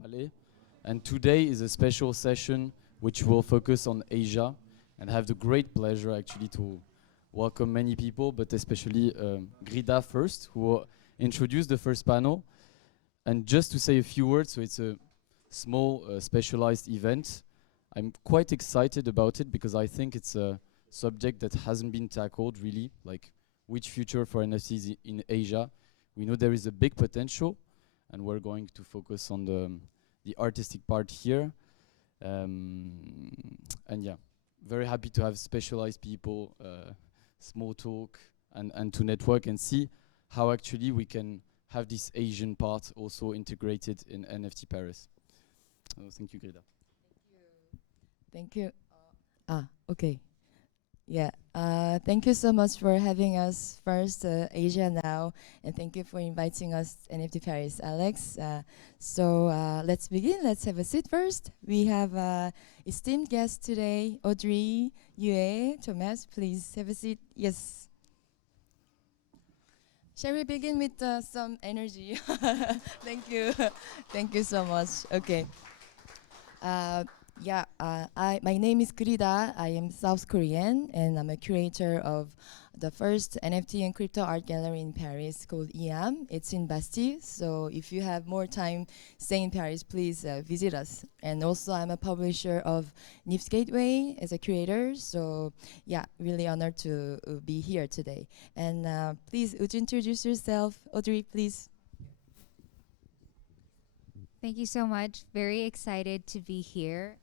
Palais. And today is a special session which will focus on Asia and have the great pleasure actually to welcome many people, but especially Grida first, who will introduce the first panel. And just to say a few words, so it's a small specialized event. I'm quite excited about it because I think it's a subject that hasn't been tackled really, like which future for NFTs in Asia. We know there is a big potential, and we're going to focus on the artistic part here. And yeah, very happy to have specialized people, small talk, and to network and see how actually we can have this Asian part also integrated in NFT Paris. Thank you, Grida. Thank you. Okay. Yeah, thank you so much for having us first, Asia Now, and thank you for inviting us NFT Paris, Alex. Let's begin. Let's have a seat first. We have esteemed guests today, Audrey, Yue, Thomas. Please have a seat. Yes. Shall we begin with some energy? Thank you. Thank you so much. Okay. My name is Grida. I am South Korean, and I'm a curator of the first NFT and crypto art gallery in Paris called Iham. It's in Bastille, so if you have more time staying in Paris, please visit us. And also, I'm a publisher of Nif's Gateway as a curator, so yeah, really honored to be here today. And please, would you introduce yourself? Audrey, please. Thank you so much. Very excited to be here.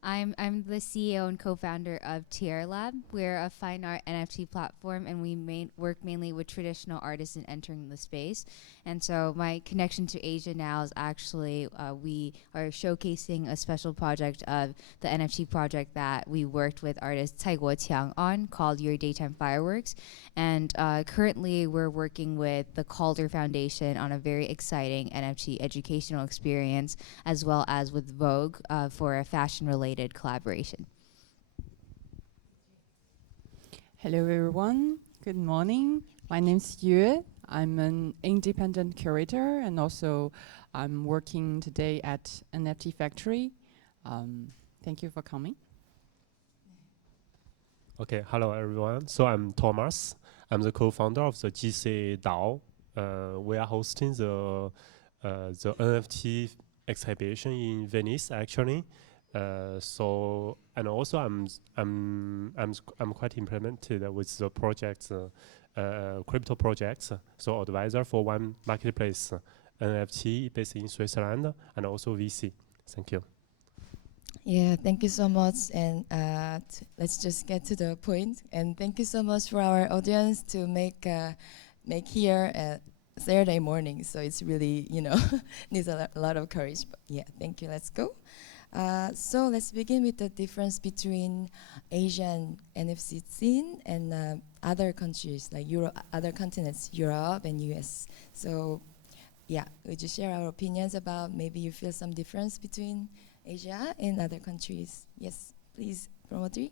I'm the CEO and co-founder of TR Lab. We're a fine art NFT platform, and we work mainly with traditional artists in entering the space. And so my connection to Asia now is actually we are showcasing a special project of the NFT project that we worked with artist Tychey on called Your Daytime Fireworks. And currently we're working with the Calder Foundation on a very exciting NFT educational experience, as well as with Vogue for a fashion-related collaboration. Hello everyone, good morning. My name's Yue. I'm an independent curator, and also I'm working today at NFT Factory. Thank you for coming. Okay, hello everyone. So I'm Thomas. I'm the co-founder of the GCA DAO. We are hosting the NFT exhibition in Venice actually. And also I'm quite implemented with the projects, crypto projects. So advisor for one marketplace, NFT based in Switzerland, and also VC. Thank you. Yeah, thank you so much. And let's just get to the point. And thank you so much for our audience to make here a Saturday morning. So it's really, needs a lot of courage. But yeah, thank you. Let's go. So let's begin with the difference between Asian NFC scene and other countries like other continents, Europe and US. So yeah, would you share our opinions about maybe you feel some difference between Asia and other countries? Yes, please, from Audrey.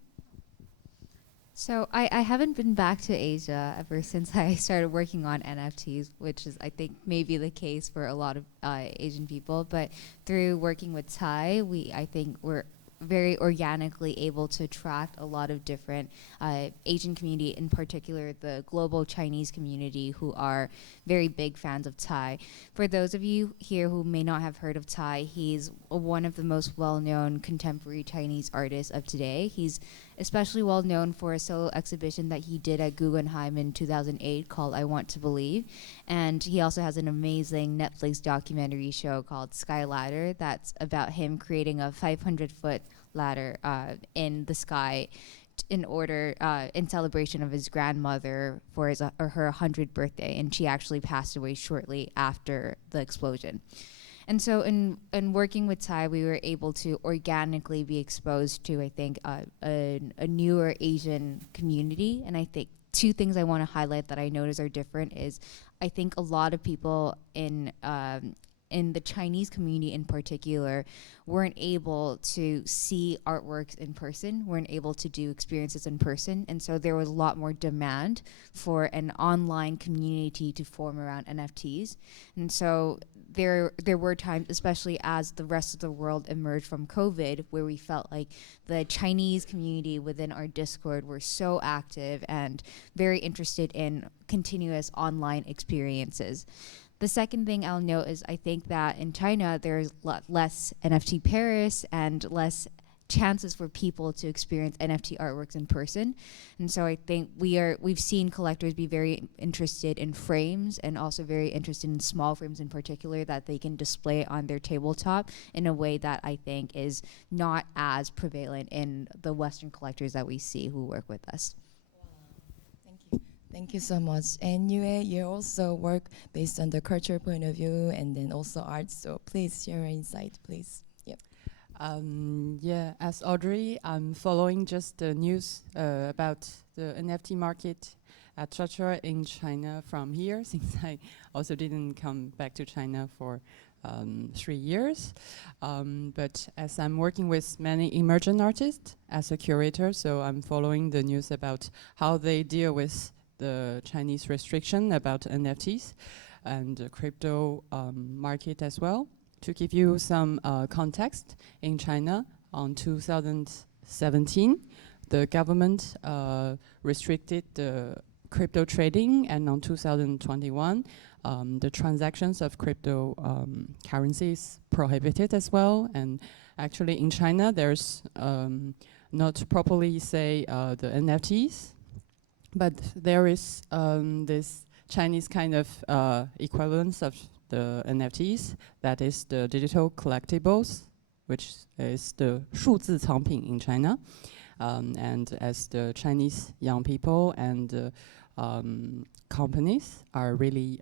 So I haven't been back to Asia ever since I started working on NFTs, which is, I think, maybe the case for a lot of Asian people. But through working with Thai, I think we're very organically able to attract a lot of different Asian community, in particular the global Chinese community, who are very big fans of Thai. For those of you here who may not have heard of Thai, he's one of the most well-known contemporary Chinese artists of today. He's especially well known for a solo exhibition that he did at Guggenheim in 2008 called I Want to Believe. And he also has an amazing Netflix documentary show called Sky Ladder that's about him creating a 500-foot ladder in the sky in celebration of his grandmother for her 100th birthday. And she actually passed away shortly after the explosion. And so in working with Thai, we were able to organically be exposed to, I think, a newer Asian community. And I think two things I want to highlight that I notice are different is I think a lot of people in in the Chinese community in particular, weren't able to see artworks in person, weren't able to do experiences in person. And so there was a lot more demand for an online community to form around NFTs. And so there were times, especially as the rest of the world emerged from COVID, where we felt like the Chinese community within our Discord were so active and very interested in continuous online experiences. The second thing I'll note is I think that in China, there's less NFT Paris and less chances for people to experience NFT artworks in person. And so I think we've seen collectors be very interested in frames and also very interested in small frames in particular that they can display on their tabletop in a way that I think is not as prevalent in the Western collectors that we see who work with us. Thank you. Thank you so much. And you also work based on the cultural point of view and then also art. So please share your insight, please. Yep. Yeah, as Audrey, I'm following just the news about the NFT market at Curator in China from here, since I also didn't come back to China for 3 years. But as I'm working with many emerging artists as a curator, so I'm following the news about how they deal with the Chinese restriction about NFTs and the crypto market as well. To give you some context, in China, on 2017, the government restricted the crypto trading, and on 2021, the transactions of crypto currencies prohibited as well. And actually in China, there's not properly say the NFTs, but there is this Chinese kind of equivalence of the NFTs, that is the digital collectibles, which is the 数字藏品 in China. And as the Chinese young people and companies are really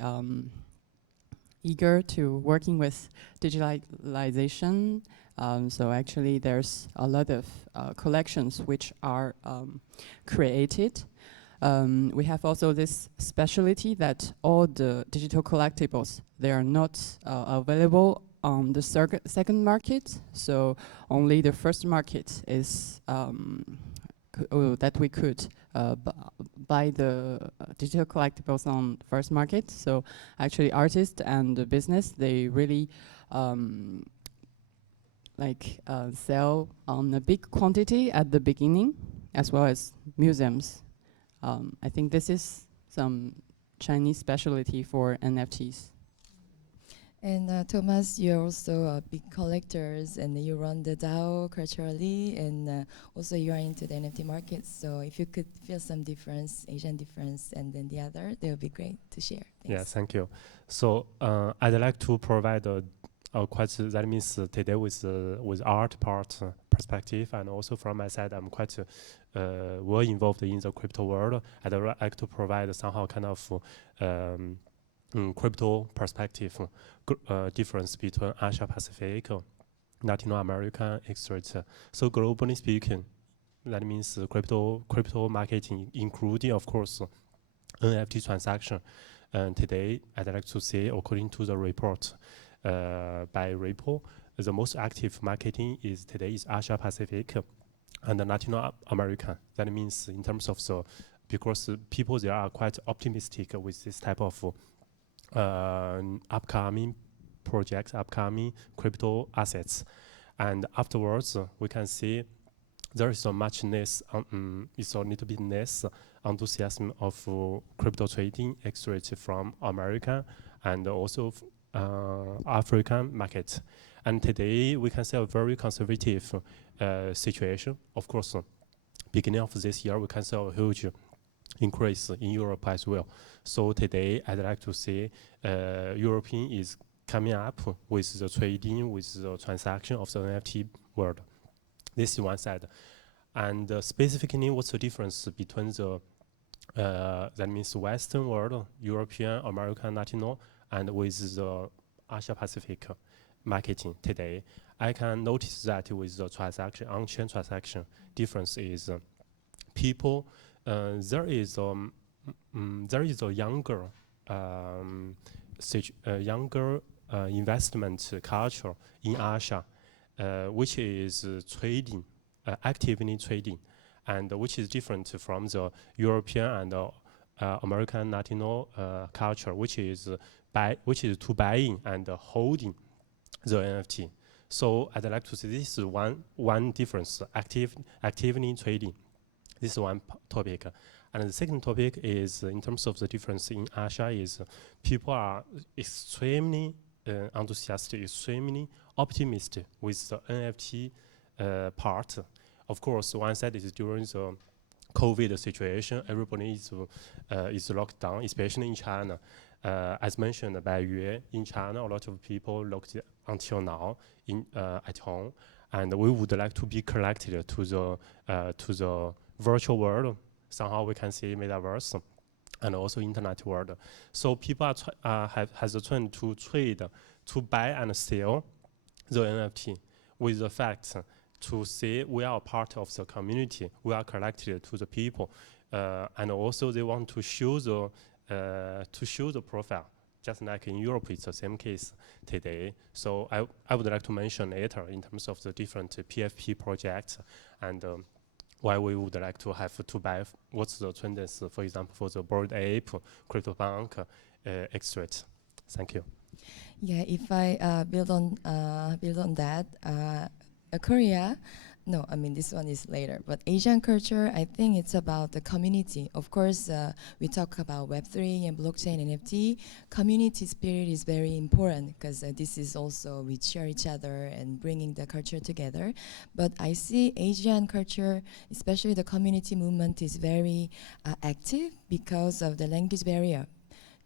eager to working with digitalization, so actually there's a lot of collections which are created. We have also this specialty that all the digital collectibles, they are not available on the second market, so only the first market is that we could buy the digital collectibles on first market. So actually artists and the business, they really sell on a big quantity at the beginning, as well as museums. I think this is some Chinese specialty for NFTs. And Thomas, you're also a big collectors, and you run the DAO culturally, and also you are into the NFT market. So if you could feel some difference, Asian difference, and then the other, that would be great to share. Thanks. Yeah, thank you. So I'd like to provide quite that means today with art part perspective, and also from my side, I'm quite well involved in the crypto world. I'd like to provide somehow kind of crypto perspective difference between Asia Pacific, Latin American, etc. So globally speaking, that means crypto marketing, including of course NFT transaction. And today, I'd like to say, according to the report by Repo, the most active marketing today is Asia Pacific and Latin America. That means in terms of because people there are quite optimistic with this type of upcoming projects, upcoming crypto assets. And afterwards, we can see there is so much less, it's a little bit less enthusiasm of crypto trading, extracted from America and also African market. And today we can see a very conservative situation. Of course, beginning of this year, we can see a huge increase in Europe as well. So today, I'd like to say European is coming up with the trading, with the transaction of the NFT world. This is one side. And specifically, what's the difference between the, that means Western world, European, American, Latino, and with the Asia Pacific marketing today? I can notice that with the transaction, on-chain transaction, difference is people, there is a younger investment culture in Asia, which is trading, actively trading, and which is different from the European and American Latino culture, which is to buying and holding the NFT. So I'd like to say this is one difference, actively trading. This is one topic. And the second topic is in terms of the difference in Asia is people are extremely enthusiastic, extremely optimistic with the NFT part. Of course, one side is during the COVID situation, everybody is locked down, especially in China. As mentioned by Yue, in China, a lot of people locked until now at home, and we would like to be connected to the virtual world. Somehow we can see metaverse and also internet world. So people has a trend to trade, to buy and sell the NFT with the fact to say we are a part of the community, we are connected to the people, and also they want to show the profile. Just like in Europe, it's the same case today. So I would like to mention later in terms of the different PFP projects and why we would like to have to buy what's the trends, for example, for the Bored Ape, CryptoPunk, extract. Thank you. Yeah, if I build on that, Korea, no, I mean this one is later, but Asian culture, I think it's about the community. Of course, we talk about Web3 and blockchain NFT. Community spirit is very important because this is also we share each other and bringing the culture together. But I see Asian culture, especially the community movement, is very active because of the language barrier.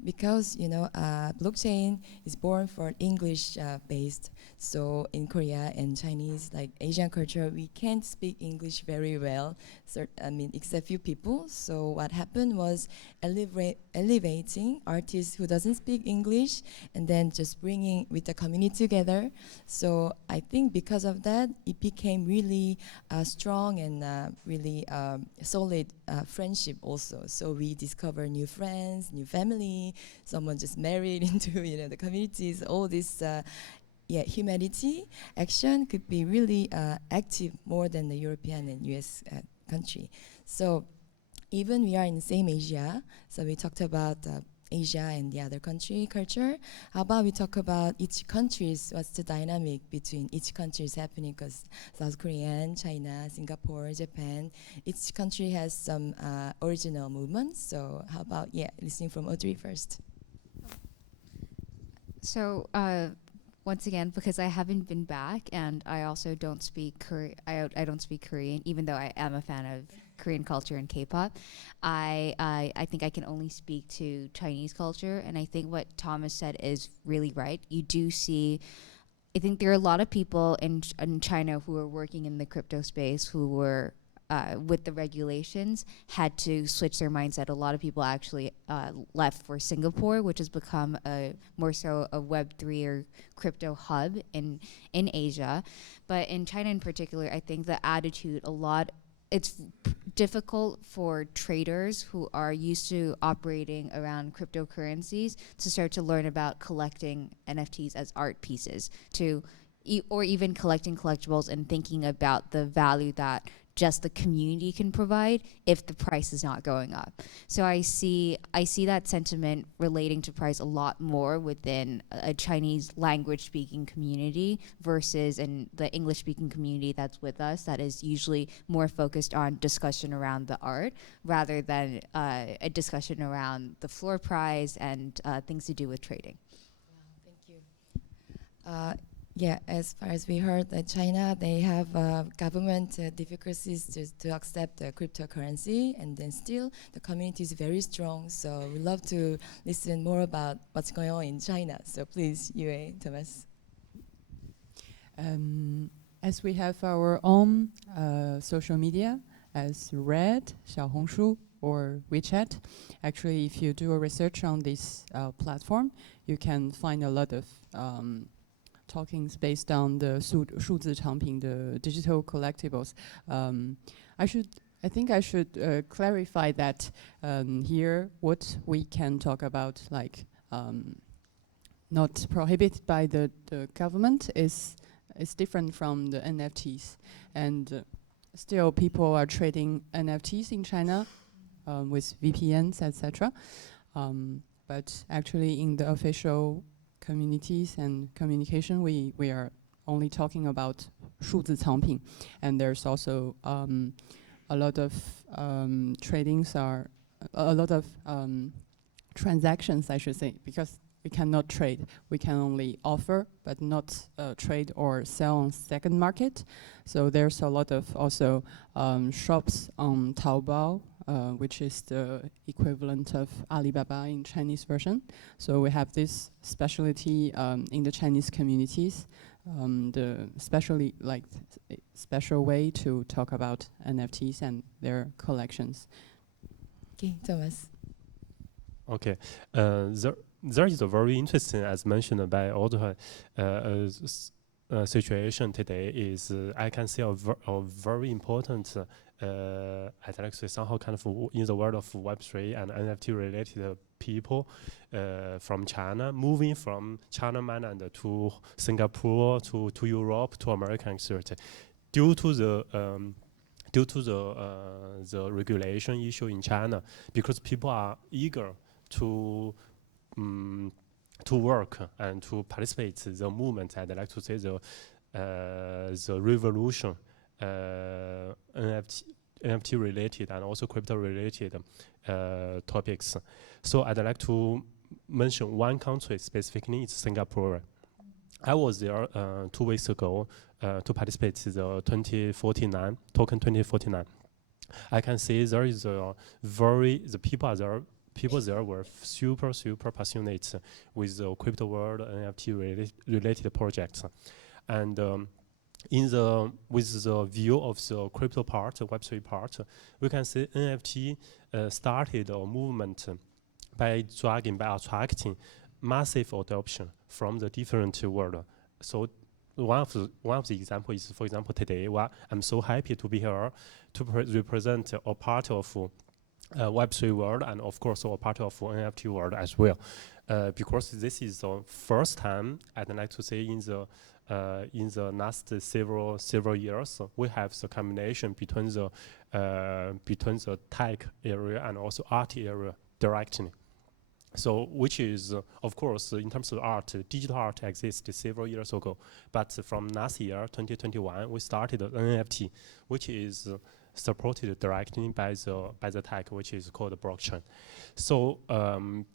Because blockchain is born for English based, so in Korea and Chinese, like Asian culture, we can't speak English very well. So except few people. So what happened was elevating artists who doesn't speak English, and then just bringing with the community together. So I think because of that, it became really strong and really solid friendship also. So we discover new friends, new family. Someone just married into the communities. All this humanity action could be really active more than the European and US country. So even we are in the same Asia, so we talked about Asia and the other country culture. How about we talk about each countries, what's the dynamic between each country is happening, because South Korea, China, Singapore, Japan, each country has some original movements. So how about, listening from Audrey first. So once again, because I haven't been back and I also don't speak I don't speak Korean, even though I am a fan of Korean culture and K-pop, I think I can only speak to Chinese culture. And I think what Thomas said is really right. You do see, I think there are a lot of people in China who are working in the crypto space who were with the regulations had to switch their mindset. A lot of people actually left for Singapore, which has become more so a Web3 or crypto hub in Asia. But in China in particular, I think the attitude it's difficult for traders who are used to operating around cryptocurrencies to start to learn about collecting NFTs as art pieces, or even collecting collectibles and thinking about the value that just the community can provide if the price is not going up. So I see that sentiment relating to price a lot more within a Chinese language speaking community versus in the English speaking community that's with us, that is usually more focused on discussion around the art rather than a discussion around the floor price and things to do with trading. Wow, thank you. As far as we heard, that China, they have government difficulties to accept the cryptocurrency, and then still the community is very strong. So we'd love to listen more about what's going on in China. So please, Yue, Thomas. As we have our own social media, as Red, Xiaohongshu, or WeChat, actually, if you do a research on this platform, you can find a lot of talkings based on the 数字产品, the digital collectibles. I think I should clarify that here what we can talk about, like not prohibited by the government is different from the NFTs, and still people are trading NFTs in China with VPNs, etc. But actually, in the official communities and communication, we are only talking about 数字藏品, and there's also a lot of tradings are a lot of transactions, I should say, because we cannot trade. We can only offer, but not trade or sell on second market. So there's a lot of also shops on Taobao, which is the equivalent of Alibaba in Chinese version. So we have this specialty in the Chinese communities, the special way to talk about NFTs and their collections. Okay, Thomas. Okay, there is a very interesting, as mentioned by Audrey, situation today is I can see a very important, I'd like to say somehow kind of in the world of Web3 and NFT related people from China, moving from China mainland to Singapore, to Europe, to America, etc. Due to the regulation issue in China, because people are eager to work and to participate in the movement. I'd like to say the revolution, NFT related and also crypto related topics. So I'd like to mention one country specifically, it's Singapore. I was there 2 weeks ago to participate in the 2049 token 2049. I can see there is people there were super passionate with the crypto world NFT related projects, and with the view of the crypto part, the Web3 part, we can see NFT started a movement by attracting massive adoption from the different world. So one of the example is, for example, today I'm so happy to be here to represent a part of Web3 world and of course a part of NFT world as well, because this is the first time, I'd like to say, in the last several years we have the combination between the tech area and also art area directly. So which is, of course, in terms of art, digital art existed several years ago, but from last year, 2021, we started NFT, which is supported directly by the tech, which is called blockchain. So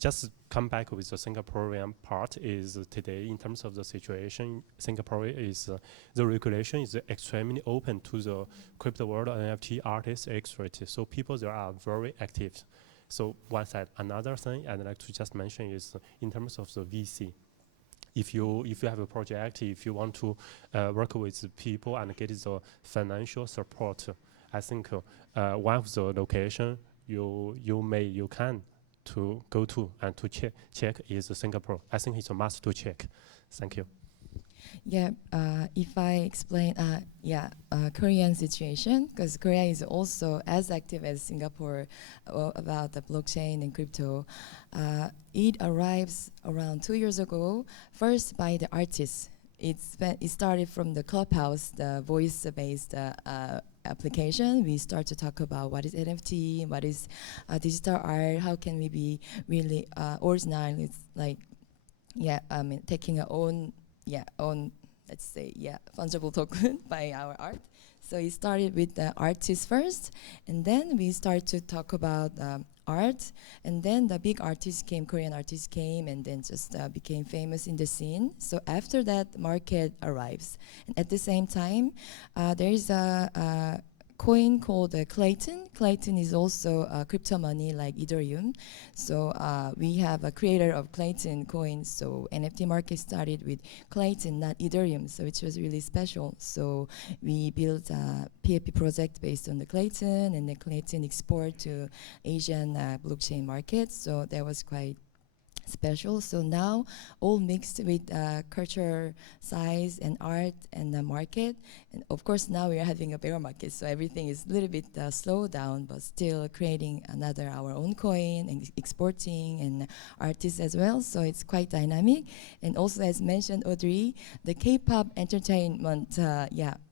just come back with the Singaporean part is today, in terms of the situation, Singapore is, the regulation is extremely open to the crypto world, NFT artists, etc. So people there are very active. So one side. Another thing I'd like to just mention is in terms of the VC. If you have a project, if you want to work with people and get the financial support, I think one of the location you can to go to and to check is Singapore. I think it's a must to check. Thank you. Yeah, if I explain, Korean situation, because Korea is also as active as Singapore about the blockchain and crypto. It arrives around 2 years ago, first by the artists. It started from the Clubhouse, the voice-based application. We start to talk about what is NFT, what is digital art, how can we be really original. It's like, taking our own, let's say, fungible token by our art. So it started with the artists first, and then we start to talk about art, and then the big artists came, Korean artists came, and then just became famous in the scene. So after that, market arrives. And at the same time, there is a coin called Clayton. Clayton is also crypto money like Ethereum. So we have a creator of Clayton coin. So NFT market started with Clayton, not Ethereum. So which was really special. So we built a PFP project based on the Clayton, and the Clayton export to Asian blockchain market. So that was quite special. So now all mixed with culture, science, and art and the market. And of course now we are having a bear market, so everything is a little bit slowed down, but still creating another our own coin and exporting and artists as well. So it's quite dynamic. And also, as mentioned, Audrey, the K-pop entertainment,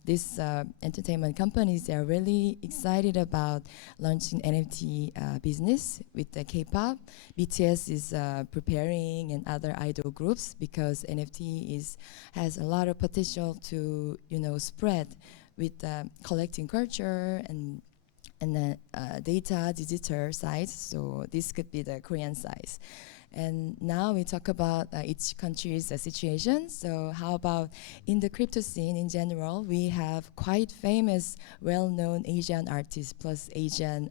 this entertainment companies, they are really excited about launching NFT business with the K-pop. BTS is preparing, and other idol groups, because NFT has a lot of potential to spread with collecting culture and data digital sides. So this could be the Korean side. And now we talk about each country's situation. So how about in the crypto scene in general, we have quite famous, well-known Asian artists plus Asian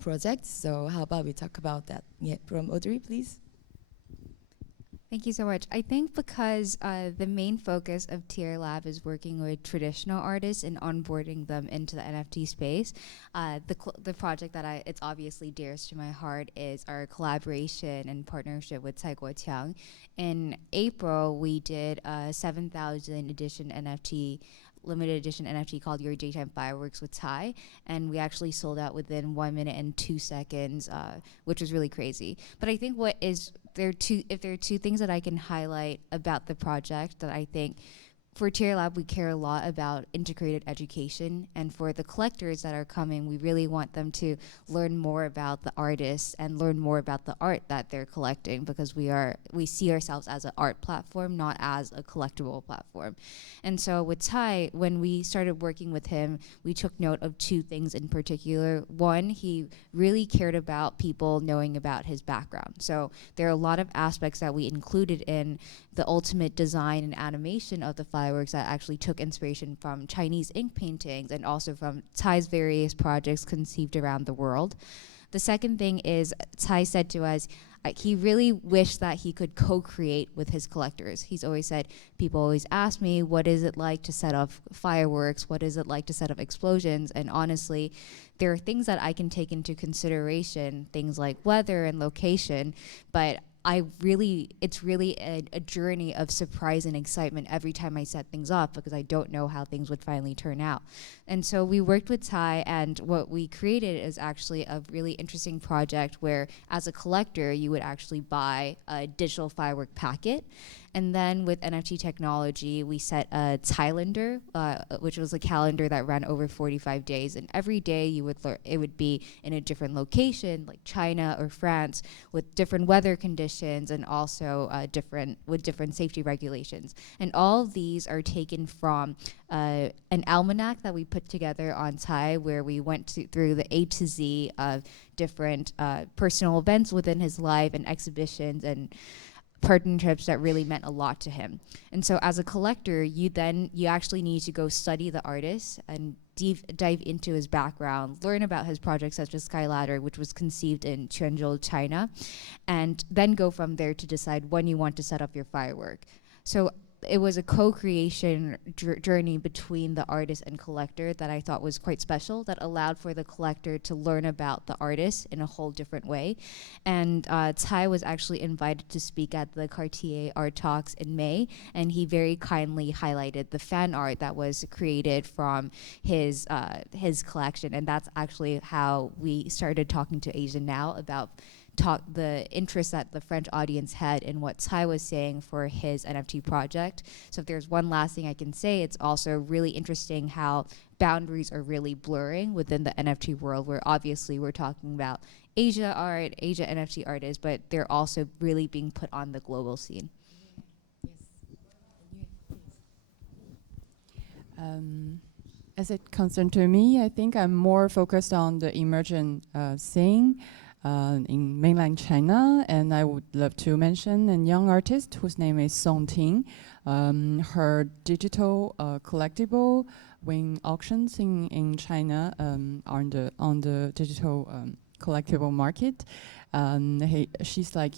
projects. So how about we talk about that? Yeah, from Audrey, please. Thank you so much. I think because the main focus of TR Lab is working with traditional artists and onboarding them into the NFT space, the project that it's obviously dearest to my heart is our collaboration and partnership with Tychey. In April, we did a 7,000 edition NFT, limited edition NFT called Your Daytime Fireworks with Ty, and we actually sold out within 1 minute and 2 seconds, which was really crazy. But I think if there are two things that I can highlight about the project that I think for TR Lab, we care a lot about integrated education, and for the collectors that are coming, we really want them to learn more about the artists and learn more about the art that they're collecting, because we see ourselves as an art platform, not as a collectible platform. And so with Ty, when we started working with him, we took note of two things in particular. One, he really cared about people knowing about his background. So there are a lot of aspects that we included in the ultimate design and animation of the fireworks that actually took inspiration from Chinese ink paintings and also from Ty's various projects conceived around the world. The second thing is Ty said to us, he really wished that he could co-create with his collectors. He's always said, people always ask me, what is it like to set off fireworks? What is it like to set off explosions? And honestly, there are things that I can take into consideration, things like weather and location, but it's really a journey of surprise and excitement every time I set things up, because I don't know how things would finally turn out. And so we worked with Ty, and what we created is actually a really interesting project where, as a collector, you would actually buy a digital firework packet. And then with NFT technology, we set a Thailander, which was a calendar that ran over 45 days. And every day it would be in a different location, like China or France, with different weather conditions and also with different safety regulations. And all of these are taken from an almanac that we put together on Ty, where we went through the A to Z of different personal events within his life and exhibitions and partnerships that really meant a lot to him. And so as a collector, you actually need to go study the artist and dive into his background, learn about his projects such as Skyladder, which was conceived in Quanzhou, China, and then go from there to decide when you want to set up your firework. So it was a co-creation journey between the artist and collector that I thought was quite special, that allowed for the collector to learn about the artist in a whole different way. And Ty was actually invited to speak at the Cartier Art Talks in May, and he very kindly highlighted the fan art that was created from his collection. And that's actually how we started talking to Asia Now about the interest that the French audience had in what Ty was saying for his NFT project. So if there's one last thing I can say, it's also really interesting how boundaries are really blurring within the NFT world, where obviously we're talking about Asia art, Asia NFT artists, but they're also really being put on the global scene. As it concerns to me, I think I'm more focused on the emergent scene in mainland China, and I would love to mention a young artist whose name is Song Ting. Her digital collectible win auctions in China on the digital collectible market. She's like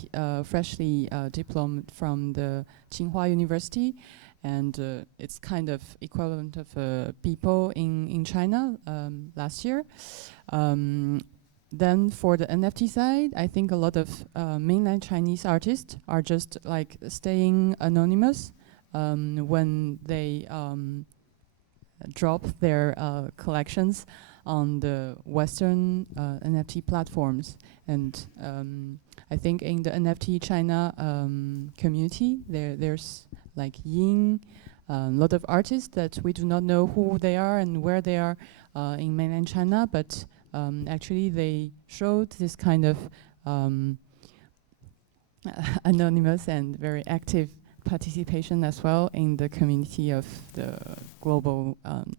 freshly diplomed from the Tsinghua University, and it's kind of equivalent of people in China last year. then for the NFT side, I think a lot of mainland Chinese artists are just like staying anonymous when they drop their collections on the Western NFT platforms. And I think in the NFT China community, there's like Ying, a lot of artists that we do not know who they are and where they are in mainland China, but actually they showed this kind of anonymous and very active participation as well in the community of the global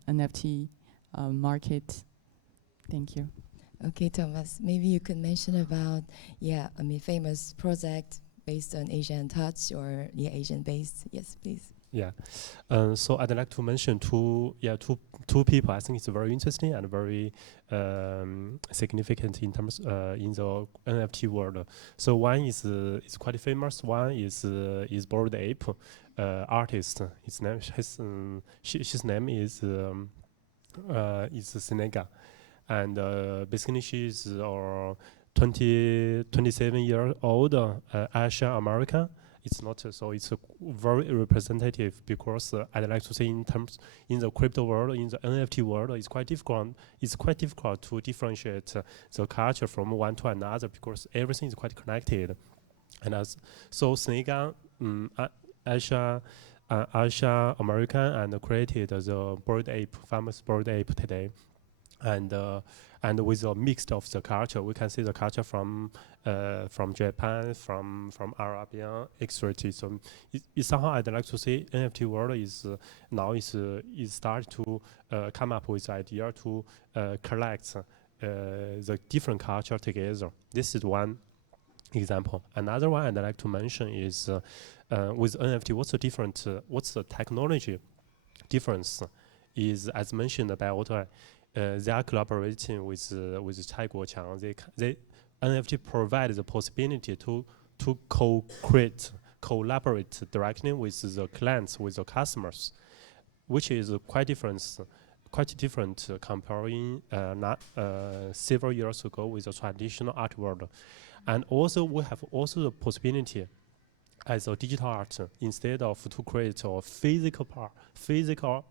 NFT market. Thank you. Okay, Thomas, maybe you could mention about, famous project based on Asian touch or Asian based. Yes, please. Yeah, so I'd like to mention two people. I think it's very interesting and very significant in terms in the NFT world. So one is quite famous. One is Bored Ape artist. His name is Senega, and basically she's 27 year old Asian American. It's not so it's very representative because I'd like to say in the crypto world, in the NFT world, it's quite difficult. It's quite difficult to differentiate the culture from one to another because everything is quite connected. And so Senega, Asia American, and created the Bored Ape, famous Bored Ape today, and with a mix of the culture, we can see the culture from Japan, from Arabian, etc. So it's somehow I'd like to say NFT world is start to come up with the idea to collect the different culture together. This is one example. Another one I'd like to mention is with NFT. What's the technology difference? Is as mentioned by Otto. They are collaborating with Jiechang. They NFT provides the possibility to collaborate directly with the clients, with the customers, which is quite different comparing several years ago with the traditional art world. And also we have also the possibility as a digital art, instead of to create a physical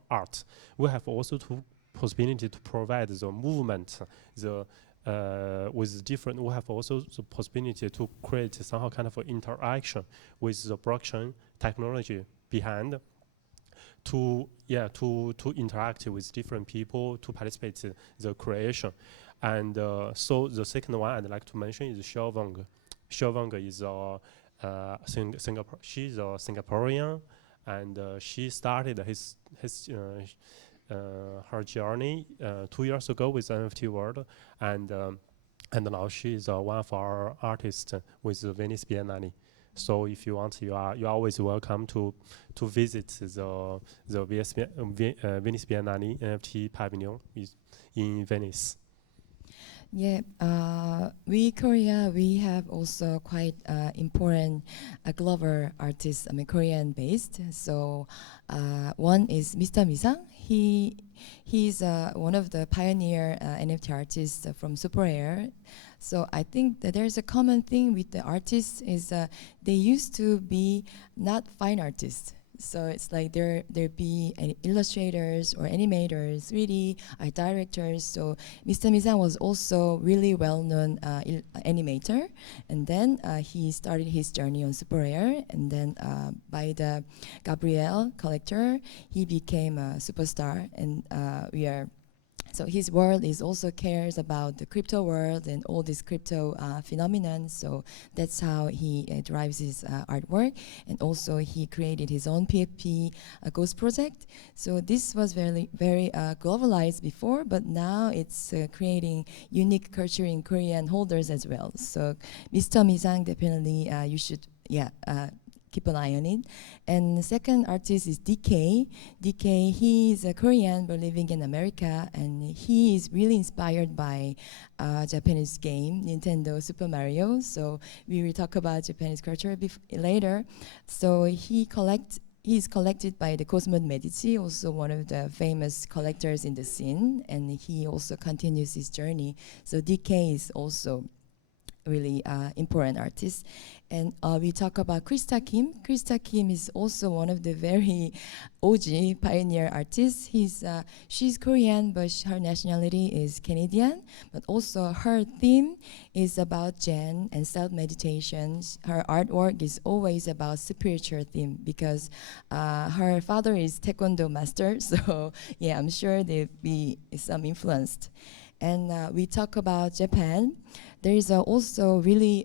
art, we have also to possibility to provide the movement, with different. We have also the possibility to create somehow kind of interaction with the blockchain technology behind, to interact with different people to participate in the creation. And so the second one I'd like to mention is Wang. Wang is Singapore. She's a Singaporean, and she started her journey 2 years ago with NFT world, and now she is one of our artists with the Venice Biennale. So if you want, you are always welcome to visit the Venice Biennale NFT pavilion in Venice. Yeah, Korea, we have also quite important global artists, Korean based. So one is Mr. Misang. He's one of the pioneer NFT artists from Superblue. So I think that there's a common thing with the artists is they used to be not fine artists. So it's like there be illustrators or animators, 3D art directors. So Mr. Misang was also really well-known animator, and then he started his journey on Superblue, and then by the Gabriel collector, he became a superstar, and so his world is also cares about the crypto world and all this crypto phenomenon. So that's how he drives his artwork. And also he created his own PFP Ghost project. So this was very globalized before, but now it's creating unique culture in Korean holders as well. So Mr. Misang, definitely you should keep an eye on it. And the second artist is DK. DK, he is a Korean but living in America, and he is really inspired by Japanese game, Nintendo Super Mario. So we will talk about Japanese culture later. So he collects he's collected by the Cosmo Medici, also one of the famous collectors in the scene, and he also continues his journey. So DK is also really important artist. And we talk about Krista Kim. Krista Kim is also one of the very OG pioneer artists. She's Korean, but her nationality is Canadian. But also her theme is about Zen and self-meditation. Her artwork is always about spiritual theme because her father is Taekwondo master. So yeah, I'm sure there'll be some influenced. And we talk about Japan. There is also really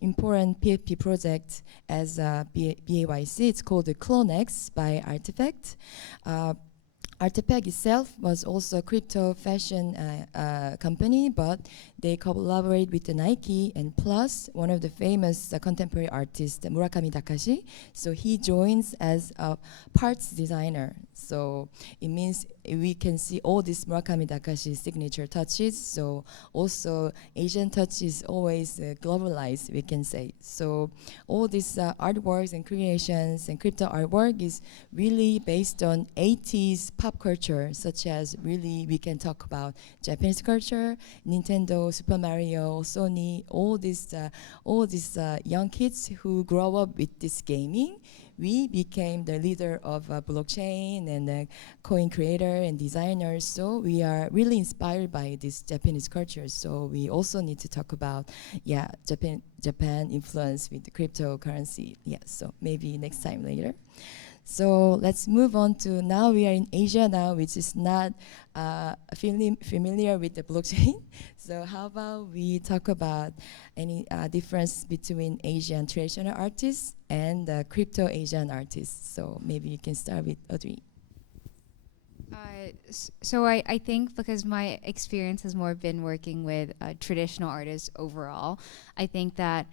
important PFP project as BAYC. It's called the CloneX by Artifact. Artifact itself was also a crypto fashion company, but they collaborate with the Nike and plus one of the famous contemporary artists, Murakami Takashi. So he joins as a parts designer. So it means we can see all this Murakami Takashi signature touches. So also Asian touch is always globalized, we can say. So all these artworks and creations and crypto artwork is really based on 80s pop culture, such as really we can talk about Japanese culture, Nintendo, Super Mario, Sony, all these young kids who grow up with this gaming. We became the leader of blockchain and coin creator and designers. So we are really inspired by this Japanese culture. So we also need to talk about, Japan influence with the cryptocurrency. Yeah, so maybe next time later. So let's move on to now we are in Asia now, which is not familiar with the blockchain. So how about we talk about any difference between Asian traditional artists and crypto Asian artists. So maybe you can start with Audrey. So I think because my experience has more been working with traditional artists overall, I think that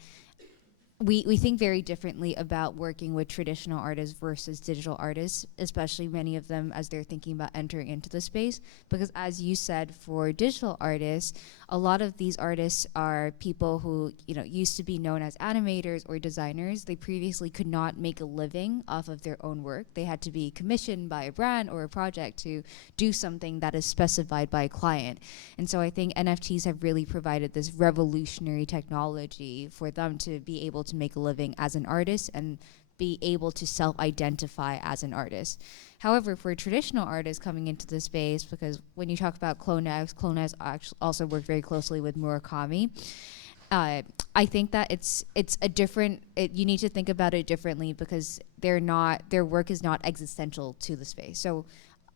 we think very differently about working with traditional artists versus digital artists, especially many of them as they're thinking about entering into the space. Because as you said, for digital artists, a lot of these artists are people who used to be known as animators or designers. They previously could not make a living off of their own work. They had to be commissioned by a brand or a project to do something that is specified by a client. And so I think NFTs have really provided this revolutionary technology for them to be able to make a living as an artist and be able to self-identify as an artist. However, for traditional artists coming into the space, because when you talk about CloneX also worked very closely with Murakami. I think that it's a different. You need to think about it differently because their work is not existential to the space. So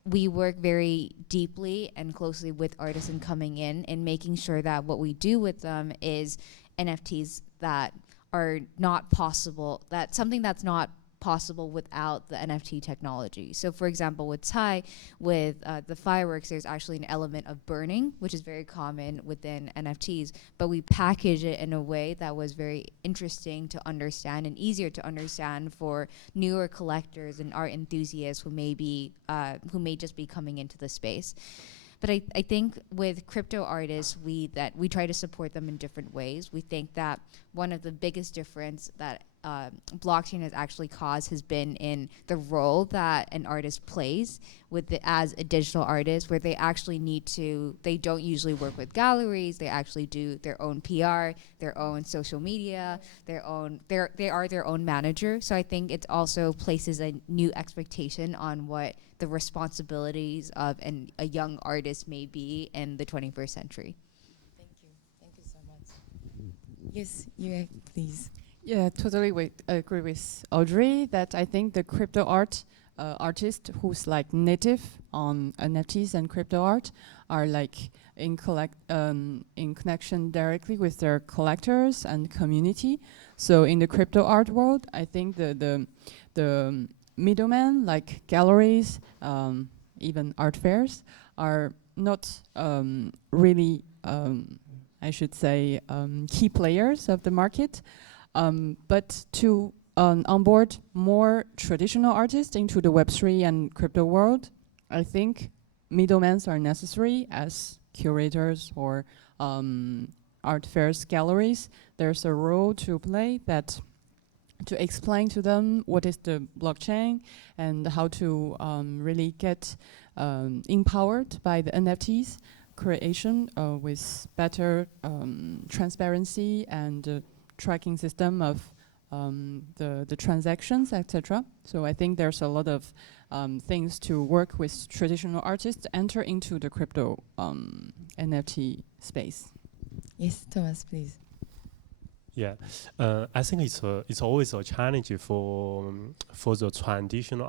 we work very deeply and closely with artists in coming in and making sure that what we do with them is NFTs that are not possible, that's something that's not possible without the NFT technology. So for example, with Tychey, with the fireworks, there's actually an element of burning, which is very common within NFTs, but we package it in a way that was very interesting to understand and easier to understand for newer collectors and art enthusiasts who may just be coming into the space. But I think with crypto artists, we try to support them in different ways. We think that one of the biggest difference that blockchain has actually caused has been in the role that an artist plays as a digital artist, where they actually they don't usually work with galleries. They actually do their own PR, their own social media, they are their own manager. So I think it also places a new expectation on what the responsibilities of a young artist may be in the 21st century. Thank you so much. Yes, you please. Yeah, totally agree with Audrey that I think the crypto art artist who's like native on NFTs and crypto art are like in connection directly with their collectors and community. So in the crypto art world, I think the middlemen like galleries, even art fairs, are not really, I should say, key players of the market. But to onboard more traditional artists into the Web3 and crypto world, I think middlemen are necessary as curators or art fairs, galleries. There's a role to play that to explain to them what is the blockchain and how to really get empowered by the NFTs creation with better transparency and tracking system of the transactions, etc. So I think there's a lot of things to work with traditional artists to enter into the crypto NFT space. Yes, Thomas, please. Yeah, I think it's always a challenge for the traditional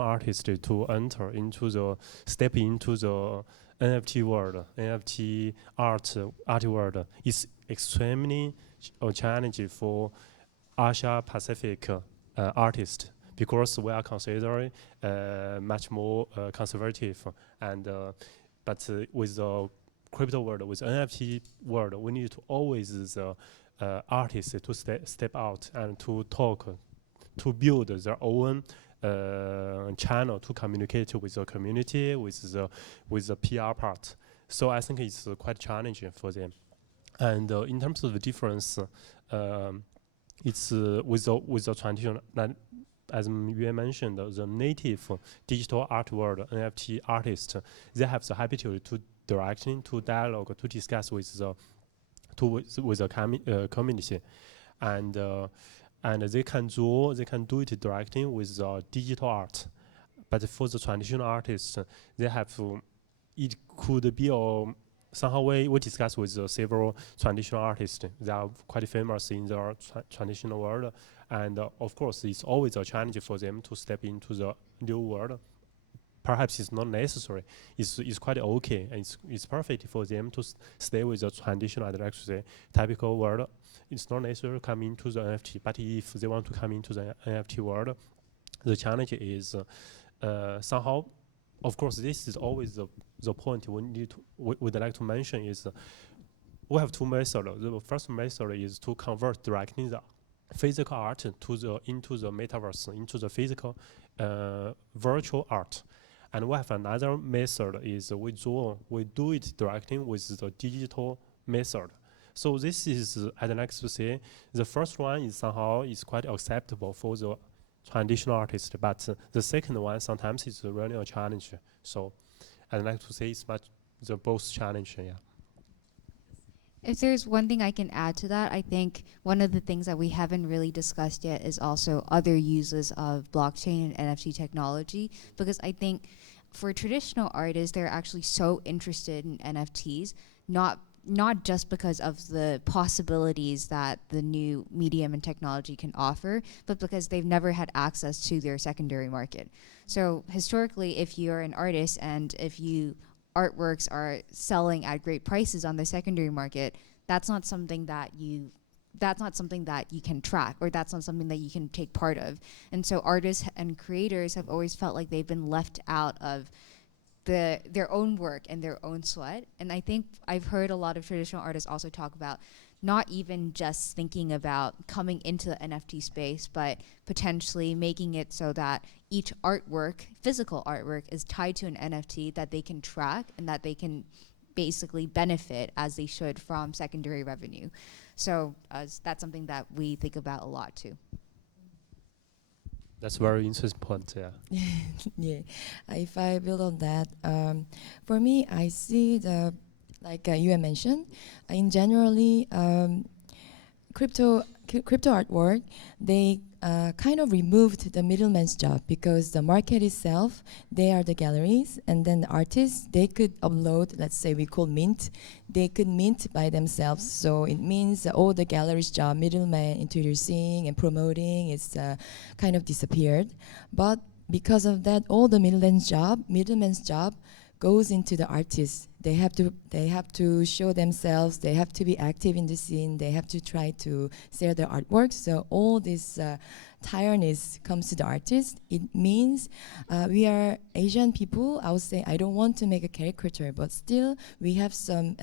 artists to enter into the step into the NFT world, NFT art world. It's extremely a challenge for Asia Pacific artists because we are considered much more conservative, and but with the crypto world, with NFT world, we need to always the artists to step out and to talk, to build their own channel to communicate with the community, with the PR part. So I think it's quite challenging for them. And in terms of the difference, it's with the traditional, as you mentioned, the native digital art world, NFT artists, they have the habit to directing, to dialogue, to discuss with the community, and they can do it directly with the digital art. But for the traditional artists, they have it could be somehow we discuss with several traditional artists. They are quite famous in the traditional world, and of course it's always a challenge for them to step into the new world. Perhaps it's not necessary. It's quite okay, and it's perfect for them to stay with the traditional, I'd like to say, typical world. It's not necessary to come into the NFT, but if they want to come into the NFT world, the challenge is somehow, of course, this is always the point we'd like to mention is we have two methods. The first method is to convert directly the physical art into the metaverse, into the physical virtual art. And we have another method is we do it directly with the digital method. So this is, I'd like to say, the first one is somehow is quite acceptable for the traditional artist, but the second one sometimes is really a challenge. So I'd like to say it's both challenge, yeah. If there's one thing I can add to that, I think one of the things that we haven't really discussed yet is also other uses of blockchain and NFT technology, because I think for traditional artists, they're actually so interested in NFTs, not just because of the possibilities that the new medium and technology can offer, but because they've never had access to their secondary market. So historically, if you're an artist and if you artworks are selling at great prices on the secondary market, that's not something that you can track, or that's not something that you can take part of. And so artists and creators have always felt like they've been left out of their own work and their own sweat. And I think I've heard a lot of traditional artists also talk about not even just thinking about coming into the NFT space, but potentially making it so that each artwork, physical artwork, is tied to an NFT that they can track and that they can basically benefit as they should from secondary revenue. So that's something that we think about a lot too. That's a very interesting point, yeah. Yeah, if I build on that, for me, I see like you had mentioned, in generally, crypto artwork, they kind of removed the middleman's job, because the market itself, they are the galleries, and then the artists, they could upload, let's say we call mint, they could mint by themselves. So it means all the gallery's job, middleman introducing and promoting, is kind of disappeared. But because of that, all the middleman's job goes into the artists. They have to show themselves. They have to be active in the scene. They have to try to sell their artwork. So all this tiredness comes to the artist. It means we are Asian people. I would say, I don't want to make a caricature, but still we have some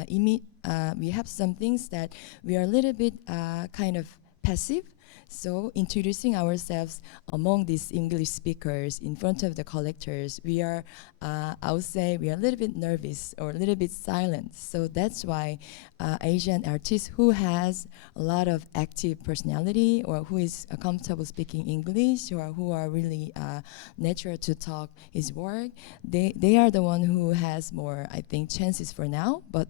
we have some things that we are a little bit kind of passive. So introducing ourselves among these English speakers in front of the collectors, we are, I would say, we are a little bit nervous or a little bit silent. So that's why Asian artists who has a lot of active personality or who is comfortable speaking English or who are really natural to talk his work, they are the one who has more, I think, chances for now. But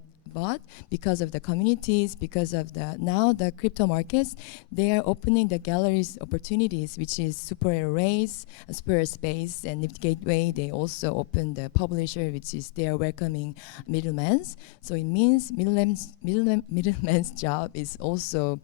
because of the communities, because of the crypto markets, they are opening the galleries opportunities, which is Super Race, Super Space, and Nifty Gateway. They also open the publisher, which is they are welcoming middlemen. So it means middleman's job is also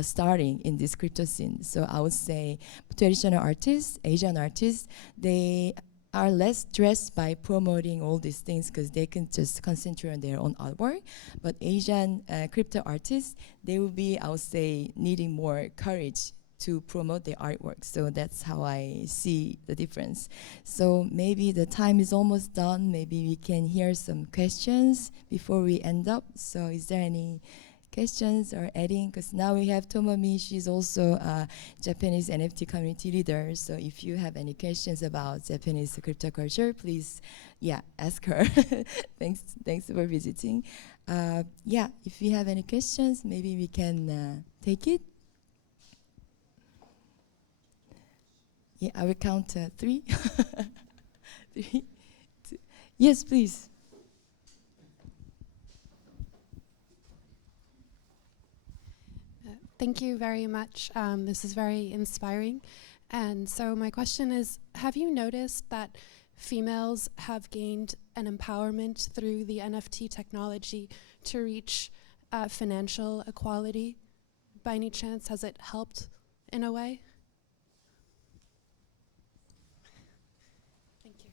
starting in this crypto scene. So I would say traditional artists, Asian artists, they are less stressed by promoting all these things because they can just concentrate on their own artwork. But Asian crypto artists, they will be, I would say, needing more courage to promote their artwork. So that's how I see the difference. So maybe the time is almost done. Maybe we can hear some questions before we end up. So is there any questions or adding? Because now we have Tomomi, she's also a Japanese NFT community leader. So if you have any questions about Japanese crypto culture, please, ask her. Thanks for visiting. If you have any questions, maybe we can take it. Yeah, I will count 3. 3, 2. Yes, please. Thank you very much. This is very inspiring. And so my question is, have you noticed that females have gained an empowerment through the NFT technology to reach financial equality? By any chance, has it helped in a way? Thank you.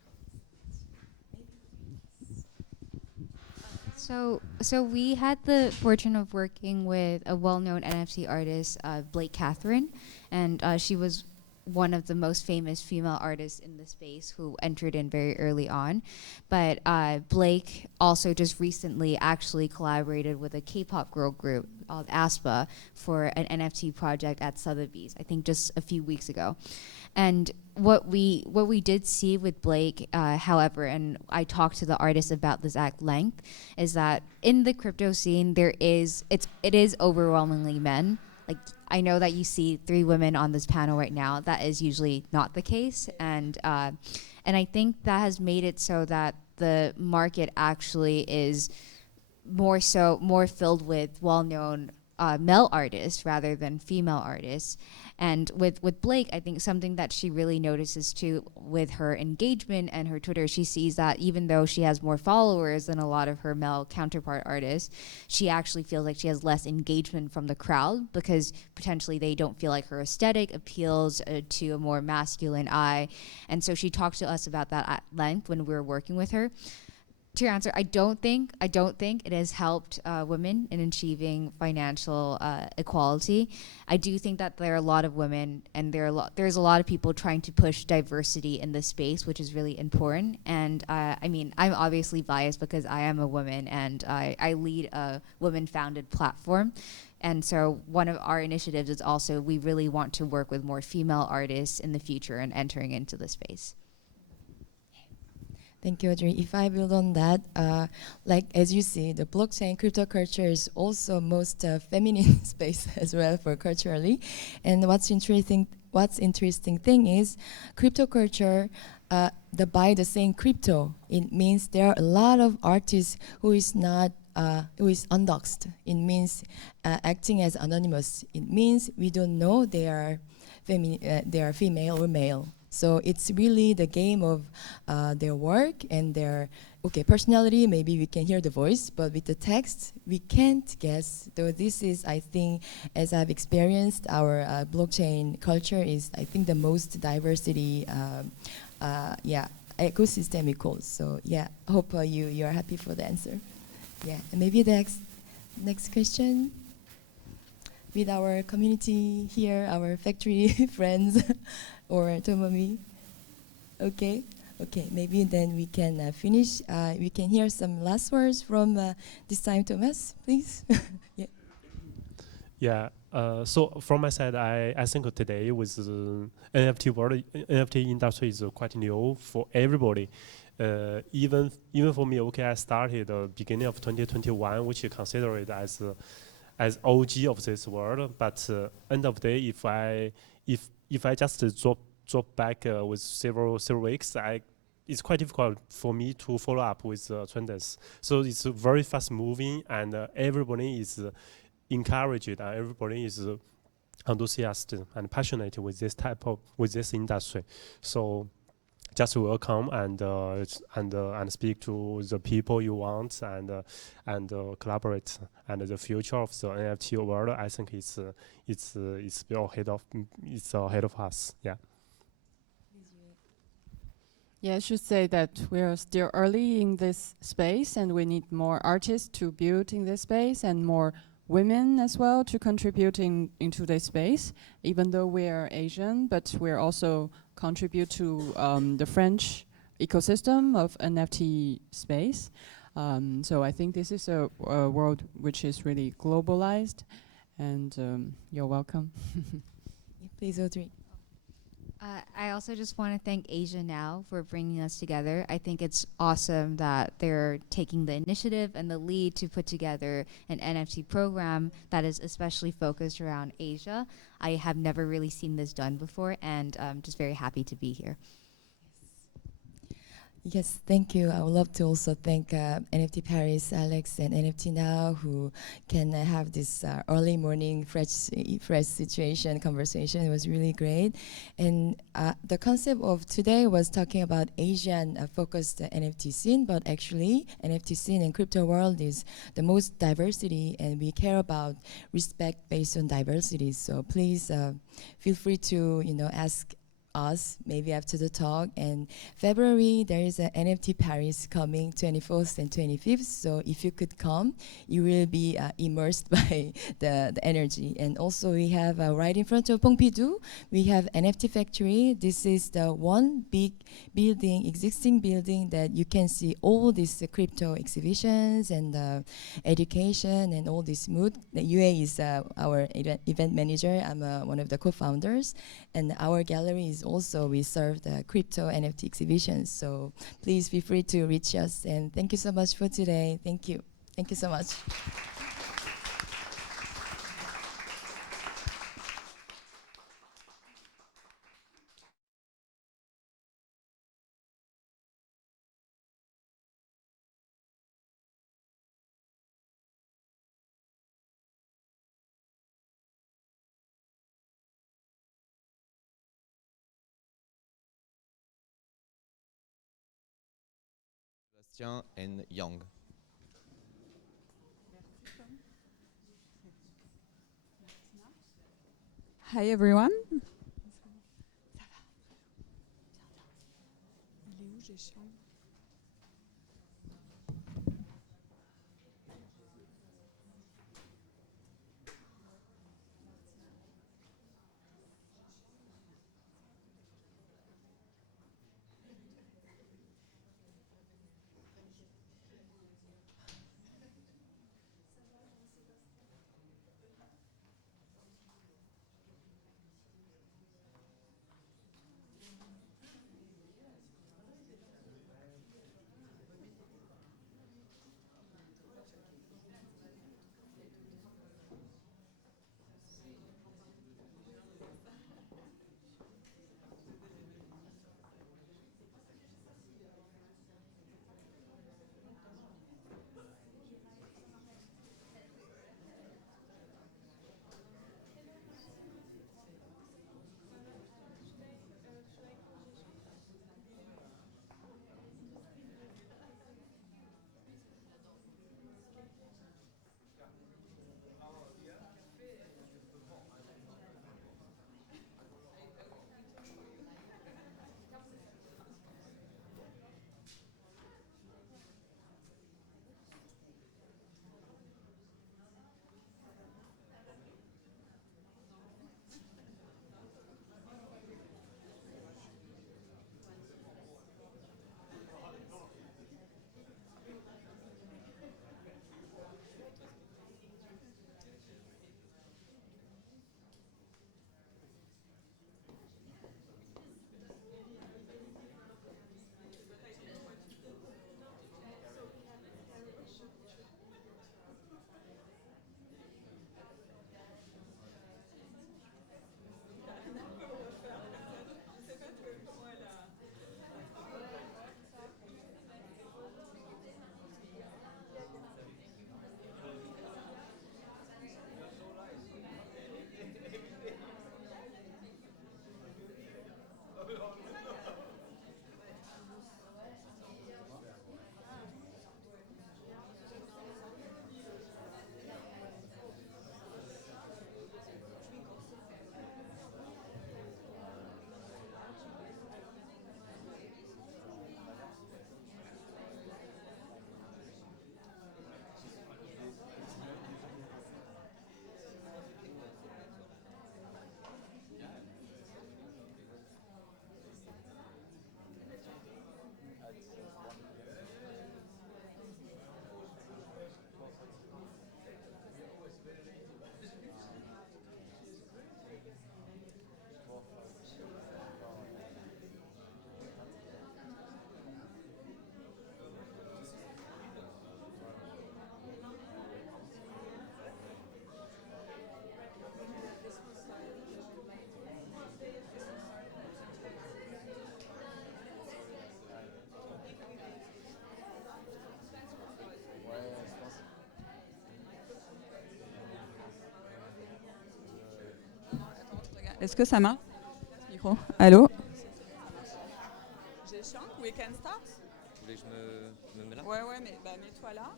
So we had the fortune of working with a well-known NFT artist, Blake Catherine, and she was one of the most famous female artists in the space who entered in very early on. But Blake also just recently actually collaborated with a K-pop girl group called aespa for an NFT project at Sotheby's, I think just a few weeks ago. And what we did see with Blake, however, and I talked to the artist about this at length, is that in the crypto scene it is overwhelmingly men. Like, I know that you see 3 women on this panel right now. That is usually not the case, and I think that has made it so that the market actually is more filled with well-known male artists rather than female artists. And with Blake, I think something that she really notices too with her engagement and her Twitter, she sees that even though she has more followers than a lot of her male counterpart artists, she actually feels like she has less engagement from the crowd because potentially they don't feel like her aesthetic appeals to a more masculine eye. And so she talked to us about that at length when we were working with her. To your answer, I don't think it has helped women in achieving financial equality. I do think that there are a lot of women, and there's a lot of people trying to push diversity in this space, which is really important. And I mean, I'm obviously biased because I am a woman, and I lead a women-founded platform. And so one of our initiatives is also we really want to work with more female artists in the future and entering into the space. Thank you, Audrey. If I build on that, like as you see, the blockchain crypto culture is also most feminine space as well for culturally. And what's interesting thing is crypto culture, by the same crypto, it means there are a lot of artists who is undoxed. It means acting as anonymous. It means we don't know they are female or male. So it's really the game of their work and their personality. Maybe we can hear the voice, but with the text, we can't guess. Though this is, I think, as I've experienced, our blockchain culture is, I think, the most diversity, ecosystem equals. So yeah, hope you are happy for the answer. Yeah, and maybe the next question. With our community here, our factory friends, or Tomomi. Okay, maybe then we can finish. We can hear some last words from this time, Thomas, please. Yeah, So from my side, I think today with the NFT world, NFT industry is quite new for everybody. Even for me, okay, I started beginning of 2021, which you consider it as OG of this world. But end of the day, if I just drop back with several weeks, it's quite difficult for me to follow up with trends. So it's very fast moving, and everybody is encouraged, and everybody is enthusiastic and passionate with this industry. So just welcome and speak to the people you want and collaborate. And the future of the NFT world, I think it's ahead of us. Yeah. Yeah, I should say that we are still early in this space, and we need more artists to build in this space and more women as well to contribute into this space. Even though we are Asian, but we're also contribute to the French ecosystem of NFT space. So I think this is a world which is really globalized, and you're welcome. Please, Audrey. I also just want to thank Asia Now for bringing us together. I think it's awesome that they're taking the initiative and the lead to put together an NFT program that is especially focused around Asia. I have never really seen this done before, and I'm just very happy to be here. Yes, thank you. I would love to also thank NFT Paris, Alex, and NFT Now, who can have this early morning fresh situation conversation. It was really great. And the concept of today was talking about Asian focused NFT scene, but actually NFT scene in crypto world is the most diversity, and we care about respect based on diversity. So please feel free to ask us maybe after the talk. And February there is an NFT Paris coming 24th and 25th, so if you could come, you will be immersed by the energy. And also we have right in front of Pompidou, we have NFT Factory. This is the one big building, existing building, that you can see all these crypto exhibitions and education and all this mood. The UA is our event manager. I'm one of the co-founders, and our gallery is also, we serve the crypto NFT exhibitions. So please feel free to reach us. And thank you so much for today. Thank you. Thank you so much. And Young. Hi everyone. Est-ce que ça marche? Micro. Allô? Jiechang, we can start? Vous voulez que je me mets là? Ouais, mais mets-toi là.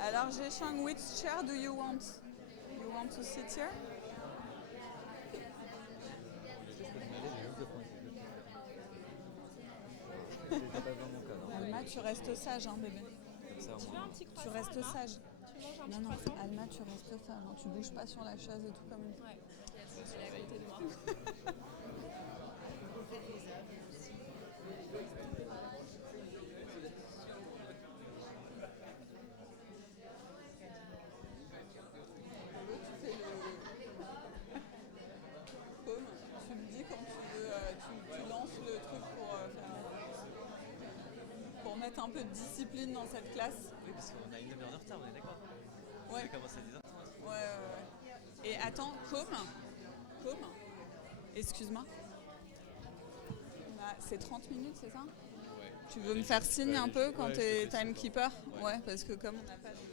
Alors, Jiechang, which chair do you want? You want to sit here? Alma, tu restes sage, hein, bébé. Tu restes sage. Non, Alma, tu restes sage. Hein. Tu bouges pas sur la chaise et tout comme une. Ouais. Tu me dis quand tu veux, tu lances le truc pour mettre un peu de discipline dans cette classe. Oui, parce qu'on a une demi-heure de retard, on est d'accord. Ouais. On a commencé à 10h30. Ouais. Et attends, excuse-moi. C'est 30 minutes, c'est ça? Ouais. Tu veux me faire signe un peu quand t'es timekeeper? Ouais, parce que comme on n'a pas de...